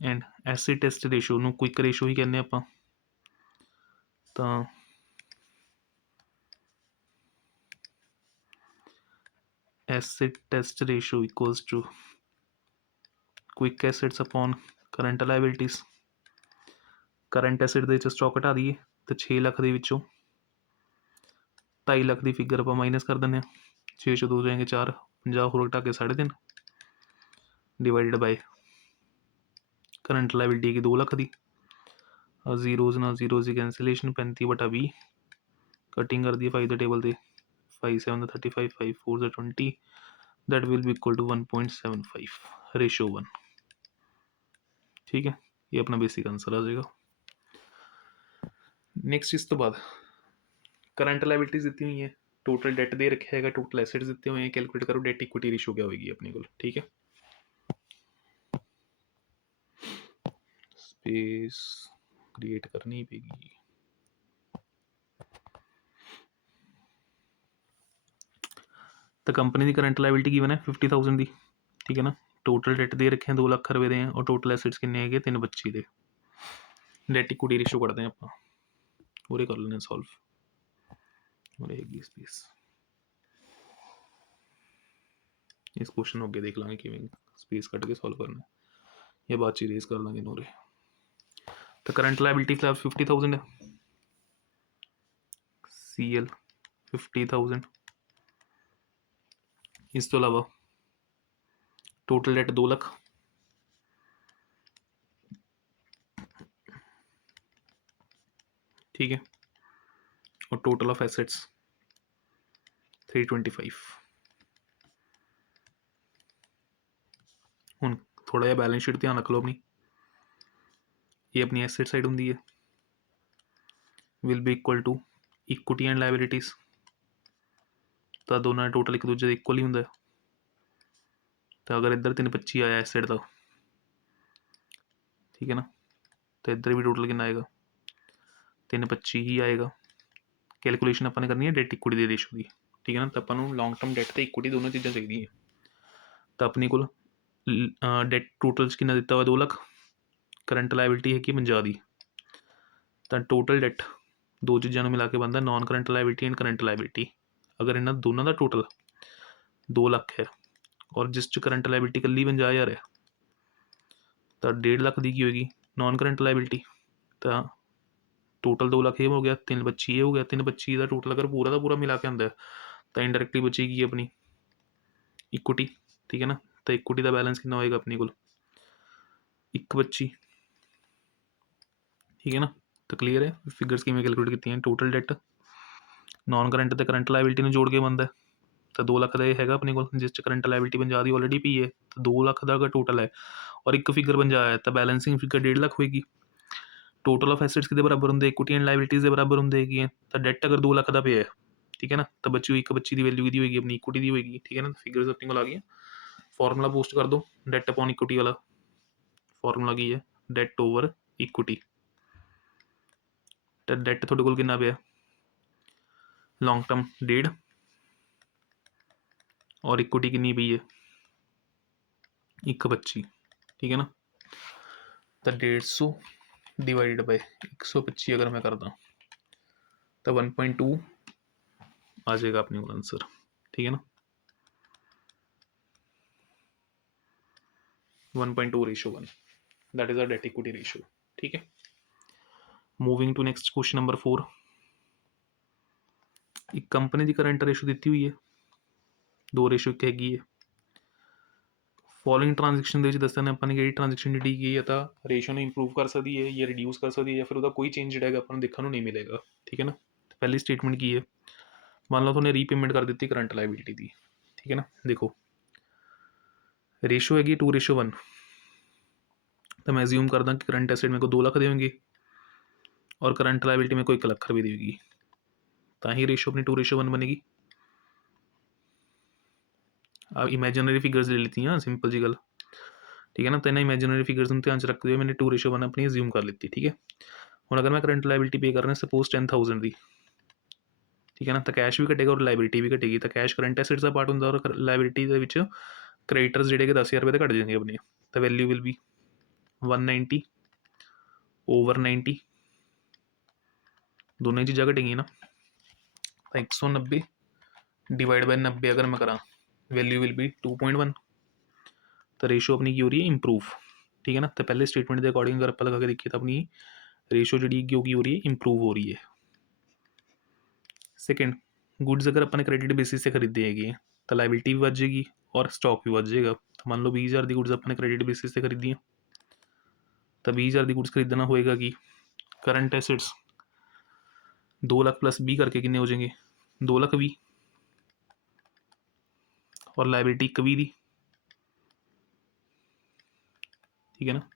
and acid test ratio ਨੂੰ क्विक रेशो ही कहने ਆਪਾਂ ਤਾਂ acid test ratio equals to quick assets upon current liabilities current asset ਦੇ ਵਿੱਚ ਸਟਾਕ ਘਟਾ ਦਈਏ ਤੇ 6 ਲੱਖ ਦੇ ਵਿੱਚੋਂ 2.5 ਲੱਖ ਦੀ ਫਿਗਰ ਆਪਾਂ ਮਾਈਨਸ ਕਰ ਦਿੰਦੇ ਹਾਂ 6 ਚੋਂ 2 ਜਾਏंगे 4 50 ਹੋਰ ਘਟਾ ਕੇ 3.5 डिवाइडेड बाय करंट लायबिलिटी की 2 ਲੱਖ ਦੀ जीरोज ना जीरोज की कैंसिलेशन 35/20 कटिंग कर दी 5 टेबल से 5 7 35 5 4 20 that will be equal to 1.75 ratio 1 ठीक है ये अपना बेसिक आंसर आ जाएगा नेक्स्ट इस तो बाद करंट लायबिलिटीज दी हुई है टोटल डेट दे रखा है टोटल एसेट्स दिए हुए हैं कैलकुलेट करो डेट इक्विटी रेशो क्या होगी अपने को ठीक है स्पेस क्रिएट करनी पेगी तो कंपनी की करंट लायबिलिटी गिवन है 50,000 की ठीक है ना टोटल डेट दे रखे हैं 2 ਲੱਖ रुपए दे हैं और टोटल एसेट्स किन्ने है 325 दे डेट इक्विटी रेशो करते हैं आप पूरे कर लेने सॉल्व और एक स्पेस इस क्वेश्चन अगे देख लांगे कि स्पेस कट के सॉल्व करना या बाद च रेज कर लांगे नोरे तो करंट लायबिलिटी फिलहाल 50,000 है CL 50,000 इस तो अलावा टोटल डेट 2 ਲੱਖ ठीक है और टोटल ऑफ एसेट्स 325 हूँ थोड़ा जहा बैलेंस शीट ध्यान रख लो अपनी ये अपनी एसेट साइड होंगी है will be equal to equity and liabilities तो दोनों टोटल एक दूजे इक्वल ही होंगे तो अगर इधर 325 आया एसेट का ठीक है ना तो इधर भी टोटल कितना आएगा 325 ही आएगा कैलकुलेशन अपने करनी है डेट इक्विटी के रेशो की ठीक है ना तो अपन लॉन्ग टर्म डेट तो इक्विटी दोनों चीज़ें चाहिए तो अपने को डेट टोटल कितना दिता हुआ 2 ਲੱਖ करंट लायबिलिटी है कि 50 की तो टोटल डेट दो चीज़ों मिला के बनता non current liability and current liability अगर इन्होंने दोनों का टोटल 2 ਲੱਖ है और जिस करंट लायबिलिटी कली 50,000 है तो 1.5 ਲੱਖ की होगी नॉन करंट लायबिलिटी तो टोटल 2 ਲੱਖ ये हो गया 325 ये हो गया 325 का टोटल अगर पूरा का पूरा मिला के आंदा तो इंडायरेक्टली बचेगी अपनी इक्विटी ठीक है ना तो इक्विटी का बैलेंस कितना होएगा अपने को 125 ठीक है ना तो क्लीयर है फिगर्स किमें कैलकुलेट की टोटल डेट नॉन करंट तो करंट लायबिलिटी में जोड़ के बनता है तो 2 ਲੱਖ का है अपने को जिस करंट लायबिलिटी 50 की ऑलरेडी पी है तो 2 ਲੱਖ का अगर टोटल है और एक फिगर 50 है तो बैलेंसिंग फिगर 1.5 ਲੱਖ होएगी टोटल ऑफ एसेट्स के बराबर होंगे इक्विटी एंड लायबिलिटीज के बराबर होंगे तो डेट अगर 2 ਲੱਖ का पे है ठीक है ना तो बची हुई 125 की वैल्यू की होगी अपनी इक्विटी की होगी ठीक है ना फिगर्स अपने को आ गई फॉर्मूला पोस्ट कर दो डेट अपॉन इक्विटी वाला फॉर्मूला की है डेट ओवर इक्विटी तो डेट थोड़े कोल कितना पिया लॉन्ग टर्म 1.5 और इक्विटी कितनी पई है 1.25 ठीक है ना तो 150 डिवाइडेड बाय 125 अगर मैं करता तो 1.2 आ जाएगा अपने को आंसर ठीक है ना 1.2:1 that is a debt equity ratio ठीक है moving to next question number 4 एक कंपनी की करंट रेशियो दी हुई है 2 रेशियो एक हैगी है फॉलोइंग ट्रांजैक्शन ਦੇ ਵਿੱਚ ਦੱਸਿਆ ਨੇ ਆਪਾਂ ਨੇ ਕਿਹੜੀ ਟ੍ਰਾਂਜੈਕਸ਼ਨ ਜਿਹੜੀ ਕੀ ਹੈ ਤਾਂ ਰੇਸ਼ੀਓ ਨੂੰ ਇੰਪਰੂਵ ਕਰ ਸਕਦੀ ਹੈ ਜਾਂ ਰਿਡਿਊਸ ਕਰ ਸਕਦੀ ਹੈ ਜਾਂ ਫਿਰ ਉਹਦਾ ਕੋਈ ਚੇਂਜ ਜਿਹੜਾ ਹੈਗਾ ਆਪਾਂ ਨੂੰ ਦੇਖਣ ਨੂੰ ਨਹੀਂ ਮਿਲੇਗਾ ਠੀਕ ਹੈ ਨਾ ਪਹਿਲੀ ਸਟੇਟਮੈਂਟ ਕੀ ਹੈ ਮੰਨ ਲਓ ਤੁਹਾਨੂੰ ਰੀਪੇਮੈਂਟ ਕਰ ਦਿੱਤੀ ਕਰੰਟ ਲਾਇਬਿਲਿਟੀ ਦੀ ठीक है ना देखो रेशो हैगी 2:1 तो मैं एज्यूम करदा कि करंट एसेट मेरे को 2 लाख देंगे और करंट लाइबिलिटी मेरे को 1 लाख रुपये देगी तो ही रेशो अपनी 2:1 बनेगी आप इमेजिनरी फिगर्स ले लेती हैं सिंपल जी गल ठीक है ना तो इन्हें इमेजिनरी फिगर्स में ध्यान रखते हुए मैंने 2:1 अपनी एज्यूम कर ली ठीक है हूँ अगर मैं करंट लाइबिलिटी पे करना सपोज 10,000 की ठीक है ना तो कैश भी घटेगा और लाइबिलिटी भी घटेगी तो कैश करंट एसेट्स का पार्ट होंगे और लाइबिलिटी के क्रेडिटर्स जोड़े 10,000 रुपये तो घट जाएंगे अपने तो वैल्यू विल बी 190 ओवर 90 दोनों ही चीज़ा घटेंगी ना तो 190 डिवाइड बाय 90 अगर मैं करा वैल्यू विल बी 2.1 तो रेशो अपनी की हो रही है इंप्रूव ठीक है ना तो पहले स्टेटमेंट के अकॉर्डिंग अगर आप लगा के देखिए तो अपनी रेशो जी की हो रही है इंप्रूव हो रही है सेकेंड गुड्स अगर अपने क्रेडिट बेसिस से खरीदे है तो लाइबिलिटी भी बढ़ जाएगी और स्टॉक भी बढ़ जाएगा तो मान लो 20,000 की गुड्स अपने क्रेडिट बेसिस से खरीदी तो 20,000 की गुड्स खरीदना होएगा कि करंट एसेट्स 2 लाख प्लस 20 करके कितने हो जाएंगे 2 लाख 20 और लाइबिलिटी 1 20 दी ठीक है ना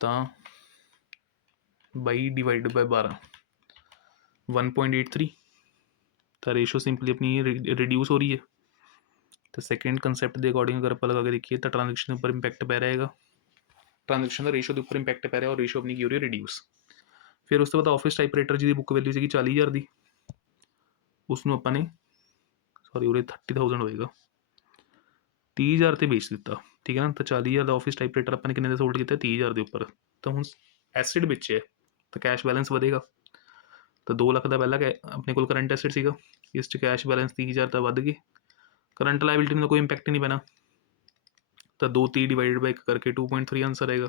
तो 22 डिवाइड बाय 12 1.83 तो रेशो सिंपली अपनी रिड्यूस हो रही है तो सेकेंड कंसैप्ट के अकॉर्डिंग अगर आप लगा के देखिए तो ट्रांजैक्शन के उपर इंपैक्ट पै रहेगा ट्रांजैक्शन का रेशो के उपर इंपैक्ट पै रहा और रेशो अपनी की हो रही है रिड्यूस फिर उस तो बाद ऑफिस टाइपराइटर जी की बुक वैल्यू सी 40,000 की उसनों अपने सॉरी उरे 30,000 होएगा 30,000 से बेच दिता ठीक है ना तो 40,000 का ऑफिस टाइपराइटर अपने कितने सोल्ड किया 30,000 के उपर तो हूँ एसिड बेचे तो कैश बैलेंस बढ़ेगा तो 2 लाख का पहला अपने को करंट एसिड सीगा इस कैश बैलेंस 30,000 तक बढ़ गई करंट लाइबिलिटी में कोई इंपैक्ट ही नहीं पैना तो 2 डिवाइडेड बाई करके 2.3 आंसर आएगा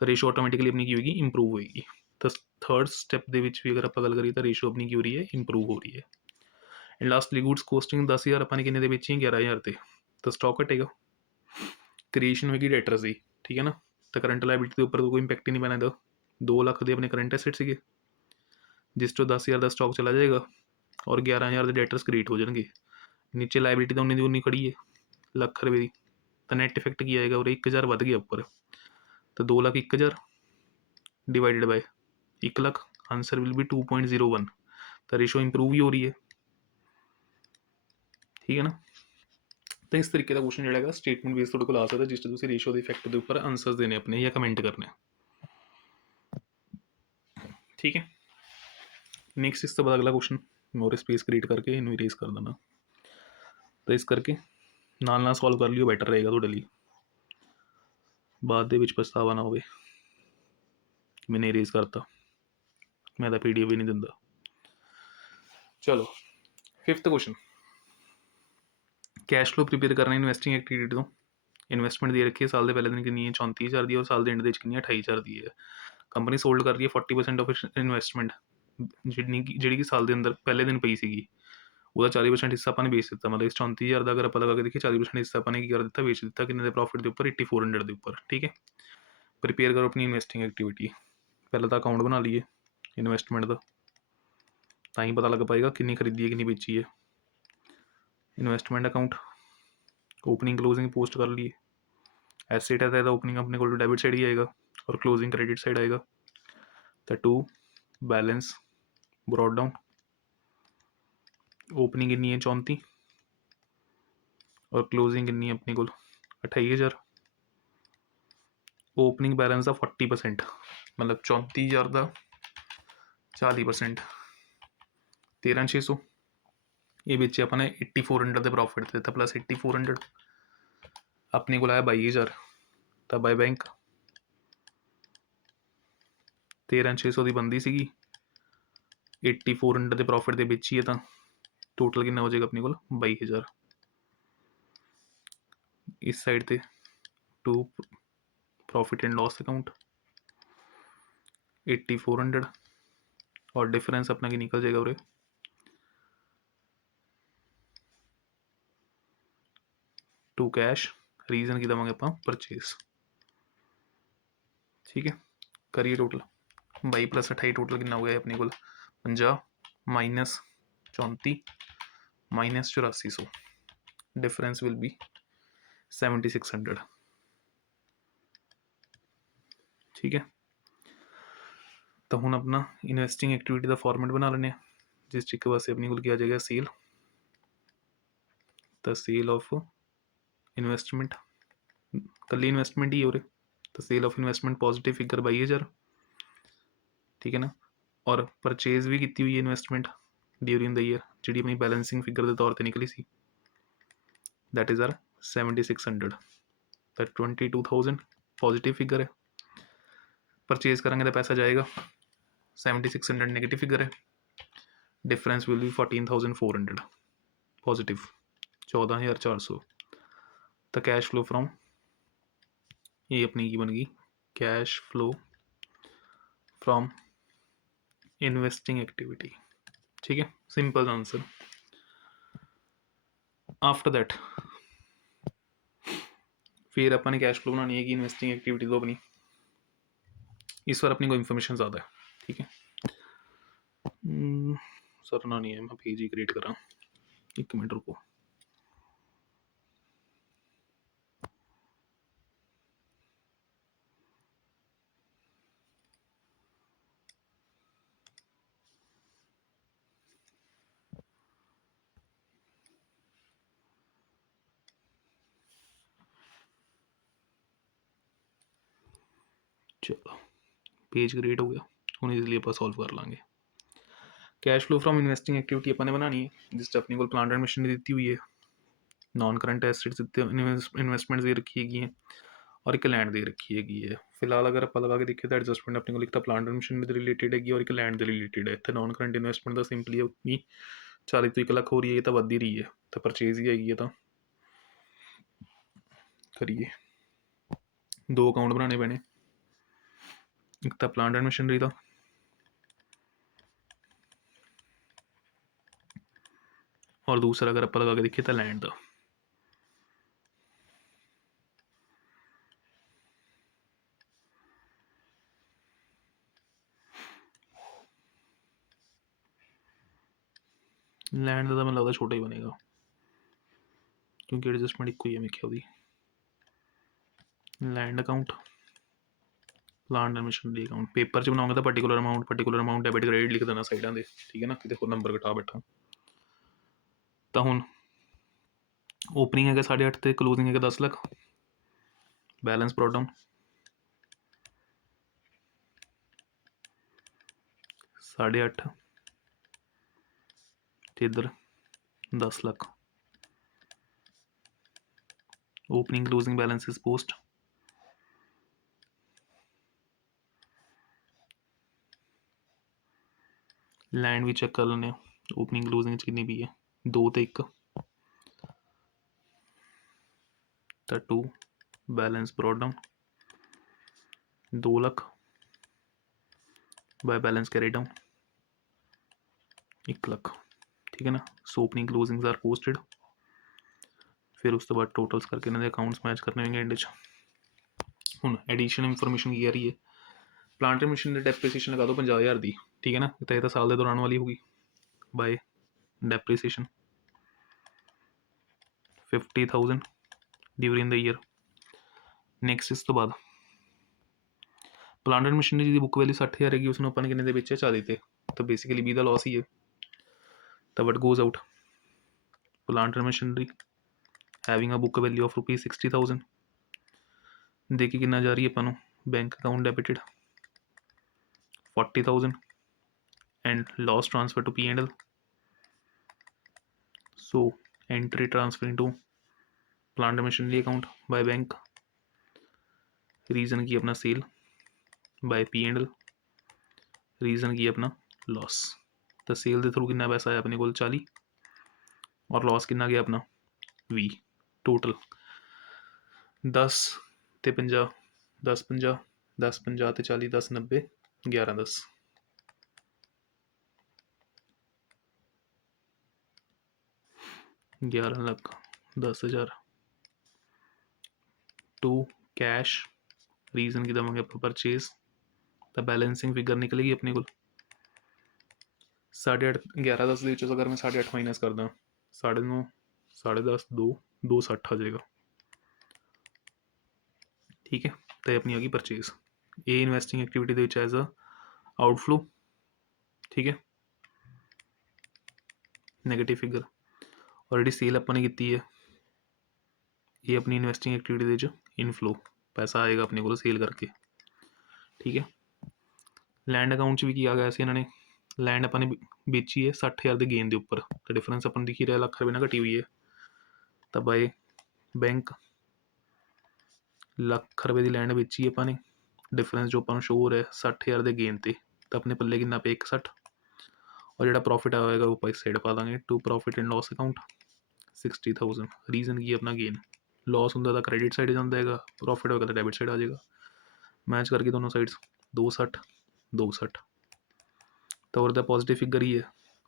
तो रेशो ऑटोमैटिकली अपनी की होगी इंप्रूव होएगी तो थर्ड स्टैप भी अगर आप गल करिए तो रेशो अपनी की हो रही है इंप्रूव हो रही है एंड लास्टली गुड्स कोस्टिंग 10,000 अपने किन्ने बेची 11,000 से तो स्टॉक घटेगा क्रिएशन होगी डेटर्स की ठीक है ना तो करंट लाइबिलिटी के उपर तो कोई इंपैक्ट ही नहीं पैना 2 लाख के अपने करंट एसेट से जिस तो 10,000 का स्टॉक चला जाएगा और 11,000 के डेटर्स क्रिएट हो जाएंगे नीचे लाइबिलिटी तो उन्नी दी उन्नी खड़ी है लाख रुपये की तो नैट इफेक्ट की आएगा और 1,000 बढ़ गया उपर तो 2,01,000 divided by 1 lakh answer will be 2.01 तो रेशो इंप्रूव ही हो रही है ठीक है ना तो इस तरीके का क्वेश्चन जोड़ा स्टेटमेंट बेस थोड़े को आ सकता है जिस रेशो के इफेक्ट के उपर आंसर देने अपने या कमेंट करने ठीक है नेक्स्ट इस तो बाद अगला क्वेश्चन मोर स्पेस क्रिएट करके इनू इरेज कर देना तो इस करके नाल सॉल्व कर लियो बैटर रहेगा थोड़े लिए बाद दे विच पछतावा ना हो मैंने इरेज करता मैं तो PDF भी नहीं दिंदा चलो fifth question cash flow prepare करना इन्वेस्टिंग एक्टिविटी तो इन्वेस्टमेंट दे रखी है साल के पहले दिन कितनी है 34,000 की और साल के एंड कितनी है 28,000 की है कंपनी सोल्ड कर रही है 40% ऑफ इन्वेस्टमेंट जी कि साल के अंदर पहले दिन पई सी वो 40% हिस्सा अपने बेच दिता मतलब इस 34,000 का अगर आप लगा के देखिए 40% हिस्सा अपने की कर दिता बेच दिता कि प्रॉफिट के उपर 8400 के उपर ठीक है प्रिपेयर करो अपनी इन्वेस्टिंग एक्टिविटी पहले तो अकाउंट बना लीए इन्वेस्टमेंट का तो ही पता लग पाएगा कितनी खरीदी है कितनी बेची है investment account opening closing post कर लिए एसेट है तो ओपनिंग अपने को डेबिट साइड ही आएगा और क्लोजिंग क्रेडिट साइड आएगा तो 2 बैलेंस ब्रॉड डाउन ओपनिंग कितनी है 34 और क्लोजिंग कितनी है अपने को 28,000 ओपनिंग बैलेंस का 40%, मतलब 34,000 का 40%, 13,600। ये बेचे अपने 8400 के प्रॉफिट से, तो प्लस 8400 अपने को आया 22,000, तो बाय बैंक 13,600 की बनती सी, 8400 के प्रॉफिट से बेची है, तो टोटल कितना हो जाएगा अपने को 22,000। इस साइड से to profit and loss account 8400, और डिफरेंस अपना की निकल जाएगा उरे टू कैश, रीजन की देवांगे आप परचेज। ठीक है, करिए टोटल 22 + 28 टोटल कितना हो गया अपने को 50 minus 34 minus 8400, difference will be 7600। ठीक है, तो हम अपना इन्वेस्टिंग एक्टिविटी का फॉर्मेट बना लेने, जिस तरीके वास्ते अपने को किया जाएगा सेल, तो सेल ऑफ इन्वेस्टमेंट, कल इन्वेस्टमेंट ही हो रहे, तो sale of investment positive figure 22,000। ठीक है ना, और परचेज भी की हुई है इन्वेस्टमेंट ड्यूरिंग द ईयर, जी अपनी बैलेंसिंग फिगर के तौर पर निकली सी, दैट इज आर 7600, तो 22,000 पॉजिटिव फिगर है। परचेज करेंगे तो पैसा जाएगा, 7600 नेगेटिव फिगर है, डिफरेंस विल बी 14,400 पॉजिटिव, 14,400। तो कैश फ्लो फ्रॉम, ये अपनी की बन गई cash flow from investing activity. ठीक है, सिंपल आंसर। आफ्टर दैट फिर अपनी कैश फ्लो बनानी है कि इन्वेस्टिंग एक्टिविटी तो अपनी, इस बार अपनी को इन्फॉर्मेशन ज़्यादा है। ठीक है, सरना नहीं है, मैं पेज ही क्रिएट करा, एक मिनट रुको। चलो पेज क्रिएट हो गया, हम इजीली आप सॉल्व कर लाँगे। Cash flow from investing activity अपने बनानी है, जिस अपने को प्लांट एंड मशीनरी दी हुई है, नॉन करंट एसेट्स इन्वेस्टमेंट दे रखी है, और एक लैंड दे रखी है। फिलहाल अगर आप लगा के देखिए तो एडजस्टमेंट अपने को लिखता प्लांट एंड मशीनरी से रिलेटेड है और एक लैंड से रिलेटेड है। तो नॉन करंट इन्वेस्टमेंट तो सिंपली अपनी 40 तो 1 लाख हो रही है, तो वध ही रही है, तो परचेज ही आएगी। तो करिए, दो अकाउंट बनाने पैने, एक तो प्लांट एंड मशीनरी का, और दूसरा अगर आप लगा के देखिए तो लैंड का। लैंड का तो मैं लगता छोटा ही बनेगा, क्योंकि एडजस्टमेंट एक ही है मेरे ख्याल। Land account, plant and machinery account, paper च बनाऊंगा तो पर्टिकुलर अमाउंट डेबिट क्रेडिट लिख देना साइडा दे। ठीक है ना, कि देखो नंबर घटा बैठा। तो हूँ ओपनिंग है 8.5 तो क्लोजिंग है 10 लाख, बैलेंस ब्रॉट डाउन 8.5 तो इधर 10 lakh. Opening closing balance is post, land भी चेक कर लेने, ओपनिंग क्लोजिंग कितनी भी है, 2 तो 1, तो 2 balance brought down 2 lakh by balance carry down 1 lakh. ठीक है ना, so opening closings are posted, फिर उस तो बाद टोटल्स करके इन्होंने अकाउंट्स मैच करने होंगे एंड हूँ एडिशनल इंफॉर्मेशन की आ रही है। प्लांट एंड मशीनरी डेप्रीसीएशन लगा दो 50,000 की। ठीक है ना, तो ये तो साल के दौरान वाली होगी, by depreciation 50,000 during the year. Next इस तो बाद प्लांट एंड मशीनरी की बुक वैल्यू 60,000 है, उसने अपन कितने बेचे 40 थे, तो बेसिकली बी द लॉस ही है। तो what goes out, plant and machinery having a book value of ₹60,000, देखिए कितना जा रही है अपन bank account debited 40,000 and loss transfer to P&L. So entry transfer into plant and machinery account by bank. Reason की अपना सेल बाय P&L. रीज़न की अपना लॉस. तो सेल के थ्रू कितना पैसा आया अपने को 40 और लॉस कितना गया अपना 20. टोटल 10 ते 50 10 50 10 50 ते 40 10 90 11 10 11 लाख 10,000 टू कैश. रीज़न की दवांगे ਆਪਾਂ परचेज. तो बैलेंसिंग फिगर निकलेगी अपने को 8.5 11 10 ਦੇ ਵਿੱਚੋਂ ਅਗਰ ਮੈਂ 8.5 ਮਾਈਨਸ ਕਰਦਾ 9.5 10.5 2 260 ਆ ਜਾਏਗਾ. ठीक है. तो ये अपनी आ गई परचेज. ये इन्वेस्टिंग एक्टिविटी ਦੇ ਵਿੱਚ ਐਜ਼ ਅ आउटफ्लो. ठीक है. नेगेटिव फिगर और ਜਿਹੜੀ सेल ਆਪਾਂ ਨੇ ਕੀਤੀ है ये अपनी इन्वेस्टिंग एक्टिविटी ਦੇ ਵਿੱਚ इनफ्लो पैसा आएगा अपने को सेल करके. ठीक है. लैंड अकाउंट 'ਚ ਵੀ ਕੀ ਆ ਗਿਆ ਸੀ ਇਹਨਾਂ ਨੇ लैंड अपन ने बेची है 60,000 के गेन के उपर. तो डिफरेंस अपन दिख ही रहा लाख रुपये ना घटी हुई है. तो बाय बैंक लाख रुपये की लैंड बेची है अपन ने. डिफरेंस जो अपन शो हो रहा है 60,000 के गेन से. तो अपने पल्ले कितना पे 61 और जो प्रॉफिट आएगा वो इस साइड पा देंगे to profit and loss account 60,000. Reason की अपना गेन. लॉस होंगे तो क्रेडिट साइड जाएगा, प्रॉफिट होगा तो डेबिट साइड आ जाएगा. मैच करके दोनों साइड्स 260 260. तो और पॉजिटिव फिगर ही है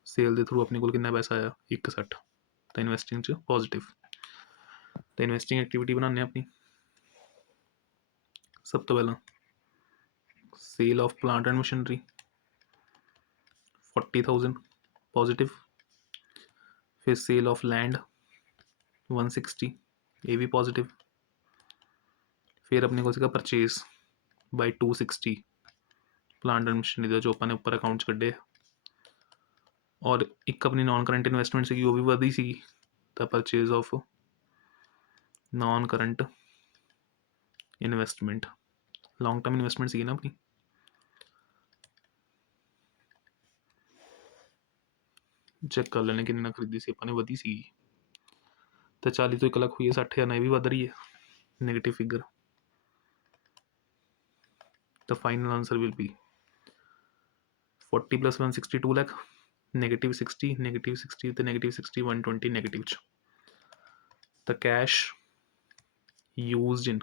सेल के थ्रू अपने को कितना पैसा आया 61. तो इन्वेस्टिंग च पॉजिटिव. तो इन्वेस्टिंग एक्टिविटी बनाने अपनी. सब तो पहला sale of plant and machinery 40,000 positive. फिर सेल ऑफ लैंड 160 ये भी पॉजिटिव. फिर अपने को सीखा purchase by 260 plant and machinery का जो अपने ऊपर अकाउंट कड्डे. और एक अपनी नॉन करंट इन्वेस्टमेंट सी वो भी वधी सी. तो purchase of non current investment long term investment सी ना अपनी. चेक कर लेने कितना खरीदी सी अपने वधी सी. तो 40 तो 1 लाख हुई है 60,000 ये भी वध रही है नेगेटिव फिगर. तो final answer will be 40 + 160 2 lakh -60 -60 तो -60 120 नेगेटिव. तो cash used in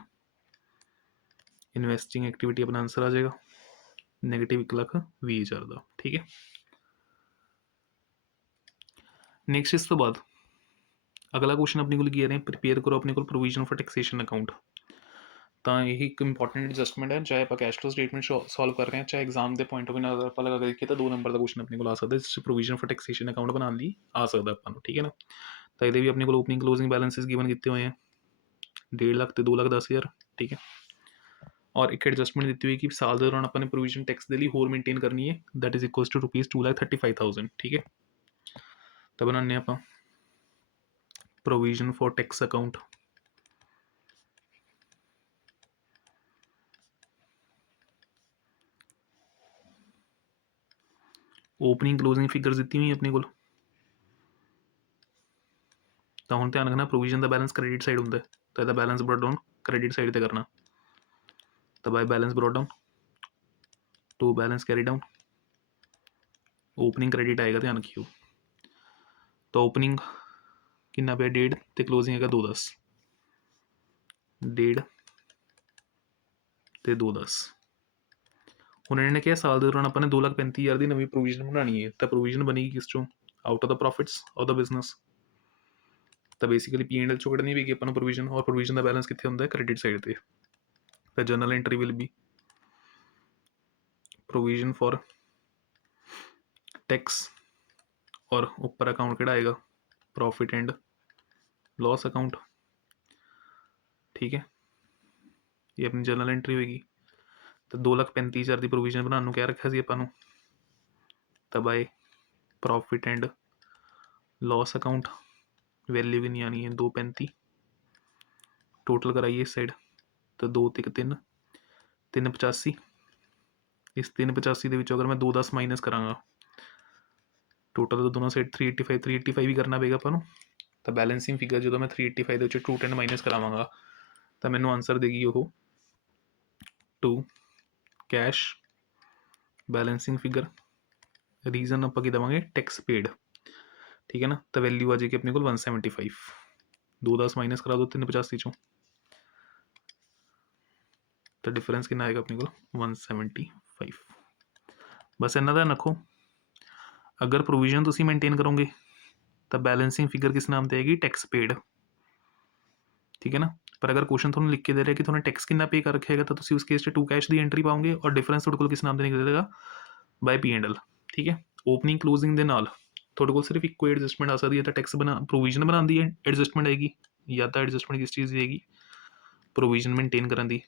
investing activity अपना आंसर आ जाएगा नेगेटिव 1,20,000 का. ठीक है. नेक्स्ट इस तो बाद अगला क्वेश्चन अपने को लिखिए रहे प्रिपेयर करो अपने को प्रोविजन फॉर टैक्सेशन अकाउंट. तो यही एक इंपॉर्टेंट एडजस्टमेंट है चाहे आप कैश फ्लो स्टेटमेंट सॉल्व कर रहे हैं चाहे एग्जाम के पॉइंट ऑफ व्यू अगर आप लगा देखिए तो 2 नंबर का क्वेश्चन अपने को आ सकता है जिससे प्रोविजन फॉर टैक्सेशन अकाउंट बनाने ली आ सकता है अपन. ठीक है ना. तो ये भी अपने को ओपनिंग क्लोजिंग बैलेंसेस गिवन कितने हुए हैं 1.5 लाख तो 2,10,000. ठीक है. और एक एडजस्टमेंट दी हुई कि साल के दौरान अपने प्रोविजन टैक्स के लिए होर मेनटेन करनी है दैट इज इक्वल्स टू ₹2,35,000. ठीक है. तो बनाने आप provision for tax account. Opening closing figures दी हुई अपने को. तो हम ध्यान रखना प्रोविजन का बैलेंस क्रेडिट साइड होंगे तो यदा balance brought down credit side पर करना. तो by balance brought down to balance carry down opening credit आएगा ध्यान रखियो. तो ओपनिंग कितना पे 1.5 तो क्लोजिंग है 2.10 1.5 तो 2.10. ਹੁਣ ਇਹਨਾਂ ਨੇ ਕਿਹਾ ਸਾਲ ਦੇ ਦੌਰਾਨ ਆਪਾਂ ਨੇ 2,35,000 ਦੀ ਨਵੀਂ ਪ੍ਰੋਵੀਜ਼ਨ ਬਣਾਉਣੀ ਹੈ ਤਾਂ ਪ੍ਰੋਵੀਜ਼ਨ ਬਣੇਗੀ ਕਿਸ ਚੋਂ out of the profits of the business. ਤਾਂ ਬੇਸਿਕਲੀ P&L ਚੋਂ ਕੱਢਣੀ ਪਏਗੀ ਆਪਾਂ ਨੂੰ ਪ੍ਰੋਵੀਜ਼ਨ ਔਰ ਪ੍ਰੋਵੀਜ਼ਨ ਦਾ ਬੈਲੈਂਸ ਕਿੱਥੇ ਹੁੰਦਾ ਹੈ ਕ੍ਰੈਡਿਟ ਸਾਈਡ ਤੇ. ਤਾਂ general entry will be provision for tax और ऊपर अकाउंट किहड़ा आएगा प्रॉफिट एंड लॉस अकाउंट. ठीक है. ये अपनी जर्नल एंट्री होगी. तो 2,35,000 की प्रोविजन बनाने क्या रखा सी आपां नूं. तो by profit and loss account value भी नहीं आनी है 235 टोटल कराइए इस साइड ਤਾਂ 2 ਤੇ 1 3, 385। ਇਸ 385 ਦੇ ਵਿੱਚੋਂ ਅਗਰ ਮੈਂ 2 10 ਮਾਈਨਸ ਕਰਾਂਗਾ, ਟੋਟਲ ਤਾਂ ਦੋਨੋਂ ਸਾਈਡ 385 385 ਵੀ ਕਰਨਾ ਪਏਗਾ ਆਪਾਂ ਨੂੰ। ਤਾਂ ਬੈਲੈਂਸਿੰਗ ਫਿਗਰ ਜਦੋਂ ਮੈਂ 385 ਦੇ ਵਿੱਚੋਂ 210 ਮਾਈਨਸ ਕਰਾਵਾਂਗਾ ਤਾਂ ਮੈਨੂੰ ਆਂਸਰ ਦੇਗੀ ਉਹ 2 ਕੈਸ਼ ਬੈਲੈਂਸਿੰਗ ਫਿਗਰ। ਰੀਜ਼ਨ ਆਪਾਂ ਕੀ ਦੇਵਾਂਗੇ, ਟੈਕਸ ਪੇਡ, ਠੀਕ ਹੈ ਨਾ। ਤਾਂ ਵੈਲਿਊ ਆ ਜਾਏਗੀ ਆਪਣੇ ਕੋਲ 175। 2 10 ਮਾਈਨਸ ਕਰਾ ਦਿਓ 385 ਚੋਂ, ਤਾਂ ਡਿਫਰੈਂਸ ਕਿੰਨਾ ਆਏਗਾ ਆਪਣੇ ਕੋਲ 175। ਬਸ ਇਹਨਾਂ ਦਾ ਰੱਖੋ। ਅਗਰ ਪ੍ਰੋਵੀਜ਼ਨ ਤੁਸੀਂ ਮੇਨਟੇਨ ਕਰੋਗੇ ਤਾਂ ਬੈਲੈਂਸਿੰਗ ਫਿਗਰ ਕਿਸ ਨਾਮ ਤੇ ਆਏਗੀ, ਟੈਕਸ ਪੇਡ, ਠੀਕ ਹੈ ਨਾ। ਪਰ ਅਗਰ ਕੁਐਸਚਨ ਤੁਹਾਨੂੰ ਲਿਖ ਕੇ ਦੇ ਰਿਹਾ ਕਿ ਤੁਹਾਨੂੰ ਟੈਕਸ ਕਿੰਨਾ ਪੇ ਕਰ ਰੱਖਿਆ ਹੈਗਾ ਤਾਂ ਤੁਸੀਂ ਉਸ ਕੇਸ 'ਚ 2 ਕੈਸ਼ ਦੀ ਐਂਟਰੀ ਪਾਓਗੇ ਔਰ ਡਿਫਰੈਂਸ ਤੁਹਾਡੇ ਕੋਲ ਕਿਸ ਨਾਮ ਤੇ ਨਿਕਲੇਗਾ, ਬਾਈ P&L, ਠੀਕ ਹੈ। ਓਪਨਿੰਗ ਕਲੋਜ਼ਿੰਗ ਦੇ ਨਾਲ ਤੁਹਾਡੇ ਕੋਲ ਸਿਰਫ ਇੱਕੋ ਐਡਜਸਟਮੈਂਟ ਆ ਸਕਦੀ ਹੈ, ਤਾਂ ਟੈਕਸ ਪ੍ਰੋਵੀਜ਼ਨ ਬਣਾਉਣ ਦੀ ਐਡਜਸਟਮੈਂਟ ਆਏਗੀ, ਜਾਂ ਤਾਂ ਐਡਜਸਟਮੈਂਟ ਕਿਸ ਚੀਜ਼ ਦੀ ਆਏਗੀ, ਪ੍ਰੋਵੀਜ਼ਨ ਮੇਨਟੇਨ ਕਰਨ ਦੀ,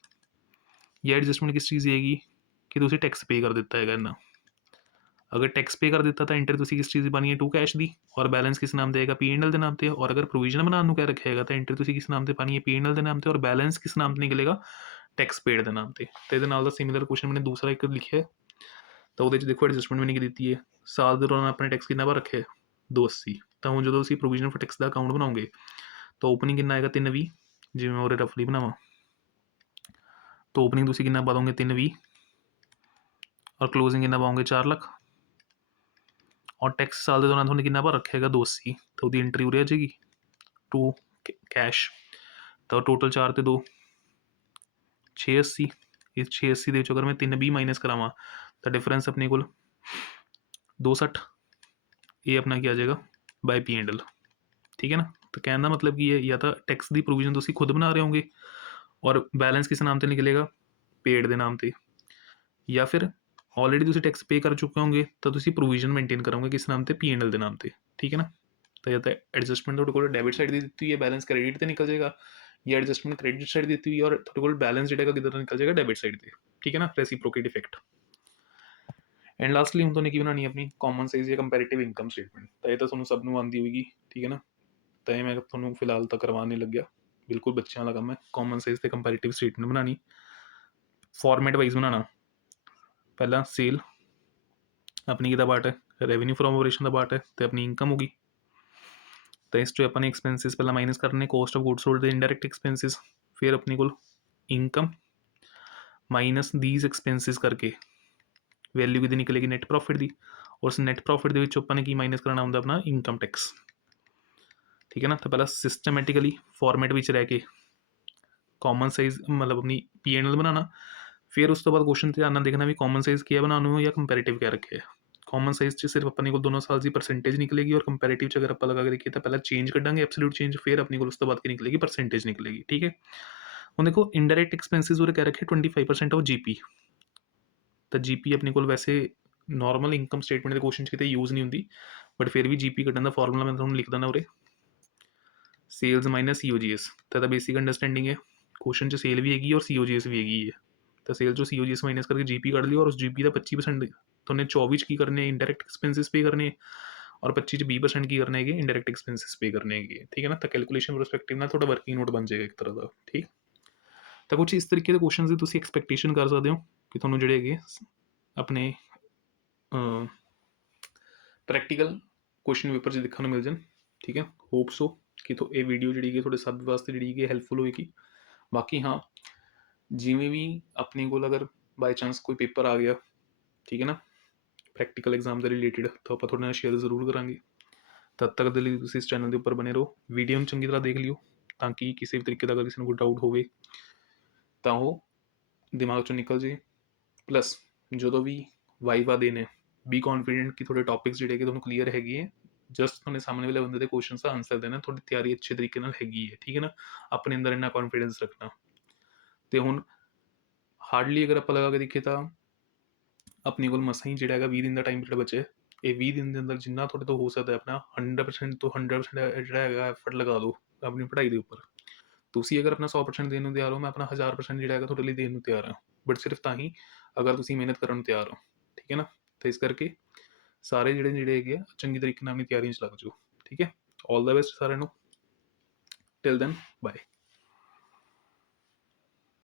ਜਾਂ ਐਡਜਸਟਮੈਂਟ ਕਿਸ ਚੀਜ਼ ਦੀ ਆਏਗੀ ਕਿ ਤੁਸੀਂ ਟੈਕਸ ਪੇ ਕਰ ਦਿੱਤਾ ਹੈਗਾ ਇੰਨਾ। ਅਗਰ ਟੈਕਸ ਪੇ ਕਰ ਦਿੱਤਾ ਤਾਂ ਐਂਟਰੀ ਤੁਸੀਂ ਕਿਸ ਚੀਜ਼ ਦੀ ਪਾਣੀ ਹੈ, 2 ਕੈਸ਼ ਦੀ, ਔਰ ਬੈਲੈਂਸ ਕਿਸ ਨਾਮ ਤੇ ਆਏਗਾ, P&L ਦੇ ਨਾਮ ਤੇ। ਔਰ ਅਗਰ ਪ੍ਰੋਵੀਜ਼ਨ ਬਣਾਉਣ ਨੂੰ ਕਹਿ ਰੱਖਿਆ ਹੈਗਾ ਤਾਂ ਐਂਟਰੀ ਤੁਸੀਂ ਕਿਸ ਨਾਮ ਤੇ ਪਾਣੀ ਹੈ, P&L ਦੇ ਨਾਮ ਤੇ, ਔਰ ਬੈਲੈਂਸ ਕਿਸ ਨਾਮ ਤੇ ਨਿਕਲੇਗਾ, ਟੈਕਸ ਪੇਡ ਦੇ ਨਾਮ ਤੇ। ਤੇ ਇਹਦੇ ਨਾਲ ਦਾ ਸਿਮਿਲਰ ਕੁਐਸਚਨ ਮੈंने ਦੂਸਰਾ ਇੱਕ ਲਿਖਿਆ ਤਾਂ ਉਹਦੇ 'ਚ ਦੇਖੋ ਐਡਜਸਟਮੈਂਟ ਮੈंने ਕੀ ਦਿੱਤੀ ਹੈ, ਸਾਲ ਦੇ ਦੌਰਾਨ ਆਪਣੇ ਟੈਕਸ ਕਿੰਨਾ ਭਰ ਰੱਖਿਆ, 280। ਤਾਂ ਹੁਣ ਜਦੋਂ ਤੁਸੀਂ provision for tax the account ਬਣਾਓਗੇ ਤਾਂ ਓਪਨਿੰਗ ਕਿੰਨਾ ਆਏਗਾ, 320, ਜਿਵੇਂ ਮੈਂ ਉਰੇ ਰਫਲੀ ਬਣਾਵਾਂ ਤਾਂ ਓਪਨਿੰਗ ਤੁਸੀਂ ਕਿੰਨਾ ਪਾ ਦੋਗੇ, 320, ਔਰ ਕਲੋਜ਼ਿੰਗ ਕਿੰਨਾ ਪਾਓਗੇ, 4 ਲੱਖ। ਔਰ ਟੈਕਸ ਸਾਲ ਦੇ ਦੌਰਾਨ ਤੁਹਾਨੂੰ ਕਿੰਨਾ ਭਰ ਰੱਖਿਆ ਹੈਗਾ, 280, ਤਾਂ ਉਹਦੀ ਐਂਟਰੀ ਉਰੇ ਆ ਜਾਏਗੀ 2 ਕੈਸ਼। ਤਾਂ ਟੋਟਲ 4 ਤੇ 2 680। ਇਸ 680 ਦੇ ਵਿੱਚ ਅਗਰ ਮੈਂ 320 ਮਾਈਨਸ ਕਰਾਵਾਂ ਤਾਂ ਡਿਫਰੈਂਸ ਆਪਣੇ ਕੋਲ 260। ਇਹ ਆਪਣਾ ਕੀ ਆ ਜਾਏਗਾ, ਬਾਈ P&L, ਠੀਕ ਹੈ ਨਾ। ਤਾਂ ਕਹਿਣ ਦਾ ਮਤਲਬ ਕੀ ਹੈ, ਜਾਂ ਤਾਂ ਟੈਕਸ ਦੀ ਪ੍ਰੋਵੀਜ਼ਨ ਤੁਸੀਂ ਖੁਦ ਬਣਾ ਰਹੇ ਹੋਗੇ ਔਰ ਬੈਲੈਂਸ ਕਿਸ ਨਾਮ ਤੇ ਨਿਕਲੇਗਾ, ਪੇਡ ਦੇ ਨਾਮ ਤੇ, ਜਾਂ ਫਿਰ ਆਲਰੇਡੀ ਤੁਸੀਂ ਟੈਕਸ ਪੇ ਕਰ ਚੁੱਕੇ ਹੋਗੇ ਤਾਂ ਤੁਸੀਂ ਪ੍ਰੋਵੀਜ਼ਨ ਮੇਨਟੇਨ ਕਰੋਗੇ ਕਿਸ ਨਾਮ ਤੇ, P&L ਦੇ ਨਾਮ ਤੇ, ਠੀਕ ਹੈ ਨਾ। ਤਾਂ ਜਾਂ ਤਾਂ ਐਡਜਸਟਮੈਂਟ ਤੁਹਾਡੇ ਕੋਲ ਡੈਬਿਟ ਸਾਈਡ ਦੀ ਦਿੱਤੀ ਹੋਈ ਹੈ, ਬੈਲੈਂਸ ਕ੍ਰੈਡਿਟ ਤੇ ਨਿਕਲ ਜਾਏਗਾ, ਜਾਂ ਐਡਜਸਟਮੈਂਟ ਕ੍ਰੈਡਿਟ ਸਾਈਡ ਦਿੱਤੀ ਹੋਈ ਹੈ ਔਰ ਤੁਹਾਡੇ ਕੋਲ ਬੈਲੈਂਸ ਜਿਹੜਾ ਹੈਗਾ ਕਿੱਧਰ ਨਿਕਲ ਜਾਏਗਾ, ਡੈਬਿਟ ਸਾਈਡ ਤੇ, ਠੀਕ ਹੈ ਨਾ, ਰੈਸੀਪ੍ਰੋਕੇਟ ਇਫੈਕਟ। ਐਂਡ ਲਾਸਟਲੀ ਹੁਣ ਤੁਹਾਨੂੰ ਕੀ ਬਣਾਉਣੀ ਹੈ, ਆਪਣੀ ਕਾਮਨ ਸਾਈਜ਼ ਜਾਂ ਕੰਪੈਰੀਟਿਵ ਇਨਕਮ ਸਟੇਟਮੈਂਟ। ਤਾਂ ਇਹ ਤਾਂ ਤੁਹਾਨੂੰ ਸਭ ਨੂੰ ਆਉਂਦੀ ਹੋਏਗੀ, ਠੀਕ ਹੈ ਨਾ। ਤਾਂ ਇਹ ਮੈਂ ਤੁਹਾਨੂੰ ਫਿਲਹਾਲ ਤਾਂ ਕਰਵਾਉਣ ਨਹੀਂ ਲੱਗਿਆ, ਬਿਲਕੁਲ ਬੱਚਿਆਂ ਵਾਲਾ ਕੰਮ ਹੈ। ਕਾਮਨ ਸਾਈਜ਼ ਤੇ ਕੰਪੈਰੀਟਿਵ ਸਟੇਟਮੈਂਟ ਬਣਾਉਣੀ, ਫਾਰਮੈਟ ਵਾਈਜ਼ ਬਣਾਉਣਾ। ਪਹਿਲਾਂ ਸੇਲ ਆਪਣੀ ਕਿਹਦਾ ਪਾਰਟ ਹੈ, revenue from operation the part ਹੈ, ਤੇ ਆਪਣੀ ਇਨਕਮ ਹੋਗੀ। ਤਾਂ ਇਸ 'ਚੋਂ ਆਪਾਂ ਨੇ ਐਕਸਪੈਂਸਿਸ ਪਹਿਲਾਂ ਮਾਈਨਸ ਕਰਨੇ, ਕੋਸਟ ਆਫ ਗੁੱਡ ਸੋਲਡ ਦੇ ਇਨਡਾਇਰੈਕਟ ਐਕਸਪੈਂਸਿਸ। ਫਿਰ ਆਪਣੇ ਕੋਲ ਇਨਕਮ ਮਾਈਨਸ ਦੀਜ਼ ਐਕਸਪੈਂਸਿਸ ਕਰਕੇ ਵੈਲਿਊ ਕਿਹਦੀ ਨਿਕਲੇਗੀ, ਨੈਟ ਪ੍ਰੋਫਿਟ ਦੀ। ਉਸ ਨੈਟ ਪ੍ਰੋਫਿਟ ਦੇ ਵਿੱਚੋਂ ਆਪਾਂ ਨੇ ਕੀ ਮਾਈਨਸ ਕਰਨਾ ਹੁੰਦਾ, ਆਪਣਾ ਇਨਕਮ ਟੈਕਸ, ਠੀਕ ਹੈ ਨਾ। ਤਾਂ ਪਹਿਲਾਂ ਸਿਸਟਮੈਟਿਕਲੀ ਫਾਰਮੈਟ ਵਿੱਚ ਰਹਿ ਕੇ ਕਾਮਨ ਸਾਈਜ਼ ਮਤਲਬ ਆਪਣੀ P&L ਬਣਾਉਣਾ। ਫਿਰ ਉਸ ਤੋਂ ਬਾਅਦ ਕੁਐਸਚਨ ਧਿਆਨ ਨਾਲ ਦੇਖਣਾ ਵੀ ਕਾਮਨ ਸਾਈਜ਼ ਕੀ ਬਣਾਉਣਾ ਨੂੰ ਜਾਂ ਕੰਪੈਰੀਟਿਵ ਕਿਆ ਰੱਖਿਆ। ਕਾਮਨ ਸਾਈਜ਼ 'ਚ ਸਿਰਫ ਆਪਣੇ ਕੋਲ ਦੋਨੋਂ ਸਾਲ ਦੀ ਪਰਸੈਂਟੇਜ ਨਿਕਲੇਗੀ, ਔਰ ਕੰਪੈਰੀਟਿਵ 'ਚ ਅਗਰ ਆਪਾਂ ਲਗਾ ਕੇ ਦੇਖੀਏ ਤਾਂ ਪਹਿਲਾਂ ਚੇਂਜ ਕੱਢਾਂਗੇ, ਐਬਸੋਲੂਟ ਚੇਂਜ, ਫਿਰ ਆਪਣੇ ਕੋਲ ਉਸ ਤੋਂ ਬਾਅਦ ਕੀ ਨਿਕਲੇਗੀ, ਪਰਸੈਂਟੇਜ ਨਿਕਲੇਗੀ, ਠੀਕ ਹੈ। ਹੁਣ ਦੇਖੋ ਇਨਡਾਇਰੈਕਟ ਐਕਸਪੈਂਸਿਸ ਉਰੇ ਕਹਿ ਰੱਖੇ 25% ਆਫ GP। ਤਾਂ GP ਆਪਣੇ ਕੋਲ ਵੈਸੇ ਨੋਰਮਲ ਇਨਕਮ ਸਟੇਟਮੈਂਟ ਦੇ ਕੁਐਸਚਨ 'ਚ ਕਿਤੇ ਯੂਜ਼ ਨਹੀਂ ਹੁੰਦੀ, ਬਟ ਫਿਰ ਵੀ GP ਕੱਢਣ ਦਾ ਫਾਰਮੂਲਾ ਮੈਂ ਤੁਹਾਨੂੰ ਲਿਖ ਦਿੰਦਾ ਉਰੇ, ਸੇਲਸ ਮਾਈਨਸ COGS। ਤਾਂ ਇਹਦਾ ਬੇਸਿਕ ਅੰਡਰਸਟੈਂਡਿੰਗ ਹੈ, ਕੁਐਸਚਨ 'ਚ ਸੇਲ ਵੀ ਹੈਗੀ ਔਰ COGS ਵੀ ਹੈਗੀ ਹੈ। ਤਾਂ ਸੇਲ 'ਚੋਂ COGS ਮਾਈਨਸ ਕਰਕੇ GP ਕੱਢ ਲਿਓ, ਔਰ ਉਸ GP ਦਾ 25% ਤੁਹਾਨੇ 24 'ਚ ਕੀ ਕਰਨੇ, ਇੰਡਾਇਰੈਕਟ ਐਕਸਪੈਂਸਿਸ ਪੇ ਕਰਨੇ, ਔਰ 25 'ਚ 20% ਕੀ ਕਰਨੇ ਹੈਗੇ, ਇੰਡਾਇਰੈਕਟ ਐਕਸਪੈਂਸਿਸ ਪੇ ਕਰਨੇ ਹੈਗੇ, ਠੀਕ ਹੈ ਨਾ। ਤਾਂ ਕੈਲਕੂਲੇਸ਼ਨ ਪਰਸਪੈਕਟਿਵ ਨਾਲ ਤੁਹਾਡਾ ਵਰਕਿੰਗ ਨੋਟ ਬਣ ਜਾਏਗਾ ਇੱਕ ਤਰ੍ਹਾਂ ਦਾ, ਠੀਕ। ਤਾਂ ਕੁਛ ਇਸ ਤਰੀਕੇ ਦੇ ਕੁਐਸਚਨਸ ਦੀ ਤੁਸੀਂ ਐਕਸਪੈਕਟੇਸ਼ਨ ਕਰ ਸਕਦੇ ਹੋ ਕਿ ਤੁਹਾਨੂੰ ਜਿਹੜੇ ਹੈਗੇ ਆਪਣੇ ਪ੍ਰੈਕਟੀਕਲ ਕੁਐਸਚਨ ਪੇਪਰ 'ਚ ਦੇਖਣ ਨੂੰ ਮਿਲ ਜਾਣ, ਠੀਕ ਹੈ। ਹੋਪ ਸੋ ਕਿ ਇਹ ਵੀਡੀਓ ਜਿਹੜੀ ਹੈ ਤੁਹਾਡੇ ਸਭ ਵਾਸਤੇ ਜਿਹੜੀ ਹੈ ਹੈਲਪਫੁਲ ਹੋਏਗੀ। ਬਾਕੀ ਹਾਂ, ਜਿਵੇਂ ਵੀ ਆਪਣੇ ਕੋਲ ਅਗਰ ਬਾਈ ਚਾਂਸ ਕੋਈ ਪੇਪਰ ਆ ਗਿਆ, ਠੀਕ ਹੈ ਨਾ, ਪ੍ਰੈਕਟੀਕਲ ਐਗਜ਼ਾਮ ਦੇ ਰਿਲੇਟਿਡ, ਤਾਂ ਆਪਾਂ ਤੁਹਾਡੇ ਨਾਲ ਸ਼ੇਅਰ ਜ਼ਰੂਰ ਕਰਾਂਗੇ। ਤਦ ਤੱਕ ਦੇ ਲਈ ਤੁਸੀਂ ਇਸ ਚੈਨਲ ਦੇ ਉੱਪਰ ਬਣੇ ਰਹੋ, ਵੀਡੀਓ ਨੂੰ ਚੰਗੀ ਤਰ੍ਹਾਂ ਦੇਖ ਲਿਓ, ਤਾਂ ਕਿ ਕਿਸੇ ਵੀ ਤਰੀਕੇ ਦਾ ਅਗਰ ਕਿਸੇ ਨੂੰ ਕੋਈ ਡਾਊਟ ਹੋਵੇ ਤਾਂ ਉਹ ਦਿਮਾਗ 'ਚੋਂ ਨਿਕਲ ਜੇ। ਪਲੱਸ ਜਦੋਂ ਵੀ ਵਾਈਵਾ ਦੇਣੇ, ਬੀ ਕੌਨਫੀਡੈਂਟ ਕਿ ਤੁਹਾਡੇ ਟੌਪਿਕਸ ਜਿਹੜੇ ਕਿ ਤੁਹਾਨੂੰ ਕਲੀਅਰ ਹੈਗੇ ਹੈ। ਜਸਟ ਤੁਹਾਡੇ ਸਾਹਮਣੇ ਵਾਲੇ ਬੰਦੇ ਦੇ ਕੁਐਸਚਨਸ ਦਾ ਆਨਸਰ ਦੇਣਾ, ਤੁਹਾਡੀ ਤਿਆਰੀ ਅੱਛੇ ਤਰੀਕੇ ਨਾਲ ਹੈਗੀ ਹੈ, ਠੀਕ ਹੈ ਨਾ। ਆਪਣੇ ਅੰਦਰ ਇੰਨਾ ਕੌਨਫੀਡੈਂਸ ਰੱਖਣਾ। ਤੇ ਹੁਣ ਹਾਰਡਲੀ ਅਗਰ ਆਪਾਂ ਲਗਾ ਕੇ ਦੇਖੀਏ ਤਾਂ ਆਪਣੇ ਕੋਲ ਮਸਾਂ ਹੀ ਜਿਹੜਾ ਹੈਗਾ 20 ਦਿਨ ਦਾ ਟਾਈਮ ਪੀਰੀਅਡ ਬਚਿਆ। ਇਹ 20 ਦਿਨ ਦੇ ਅੰਦਰ ਜਿੰਨਾ ਤੁਹਾਡੇ ਤੋਂ ਹੋ ਸਕਦਾ ਆਪਣਾ 100% ਤੋਂ 100% ਜਿਹੜਾ ਹੈਗਾ ਐਫਰਟ ਲਗਾ ਦਿਓ ਆਪਣੀ ਪੜ੍ਹਾਈ ਦੇ ਉੱਪਰ। ਤੁਸੀਂ ਅਗਰ ਆਪਣਾ 100% ਦੇਣ ਨੂੰ ਤਿਆਰ ਹੋ, ਮੈਂ ਆਪਣਾ 1000% ਜਿਹੜਾ ਹੈਗਾ ਤੁਹਾਡੇ ਲਈ ਦੇਣ ਨੂੰ ਤਿਆਰ ਹਾਂ, ਬਟ ਸਿਰਫ ਤਾਂ ਹੀ ਅਗਰ ਤੁਸੀਂ ਮਿਹਨਤ ਕਰਨ ਨੂੰ ਤਿਆਰ ਹੋ, ਠੀਕ ਹੈ ਨਾ। ਤਾਂ ਇਸ ਕਰਕੇ ਸਾਰੇ ਜਿਹੜੇ ਹੈਗੇ ਆ ਚੰਗੀ ਤਰੀਕੇ ਨਾਲ ਆਪਣੀ ਤਿਆਰੀਆਂ 'ਚ ਲੱਗ ਜਾਓ, ਠੀਕ ਹੈ। ਆਲ ਦਾ ਬੈਸਟ ਸਾਰਿਆਂ ਨੂੰ, ਟਿਲ ਦੈਨ ਬਾਏ।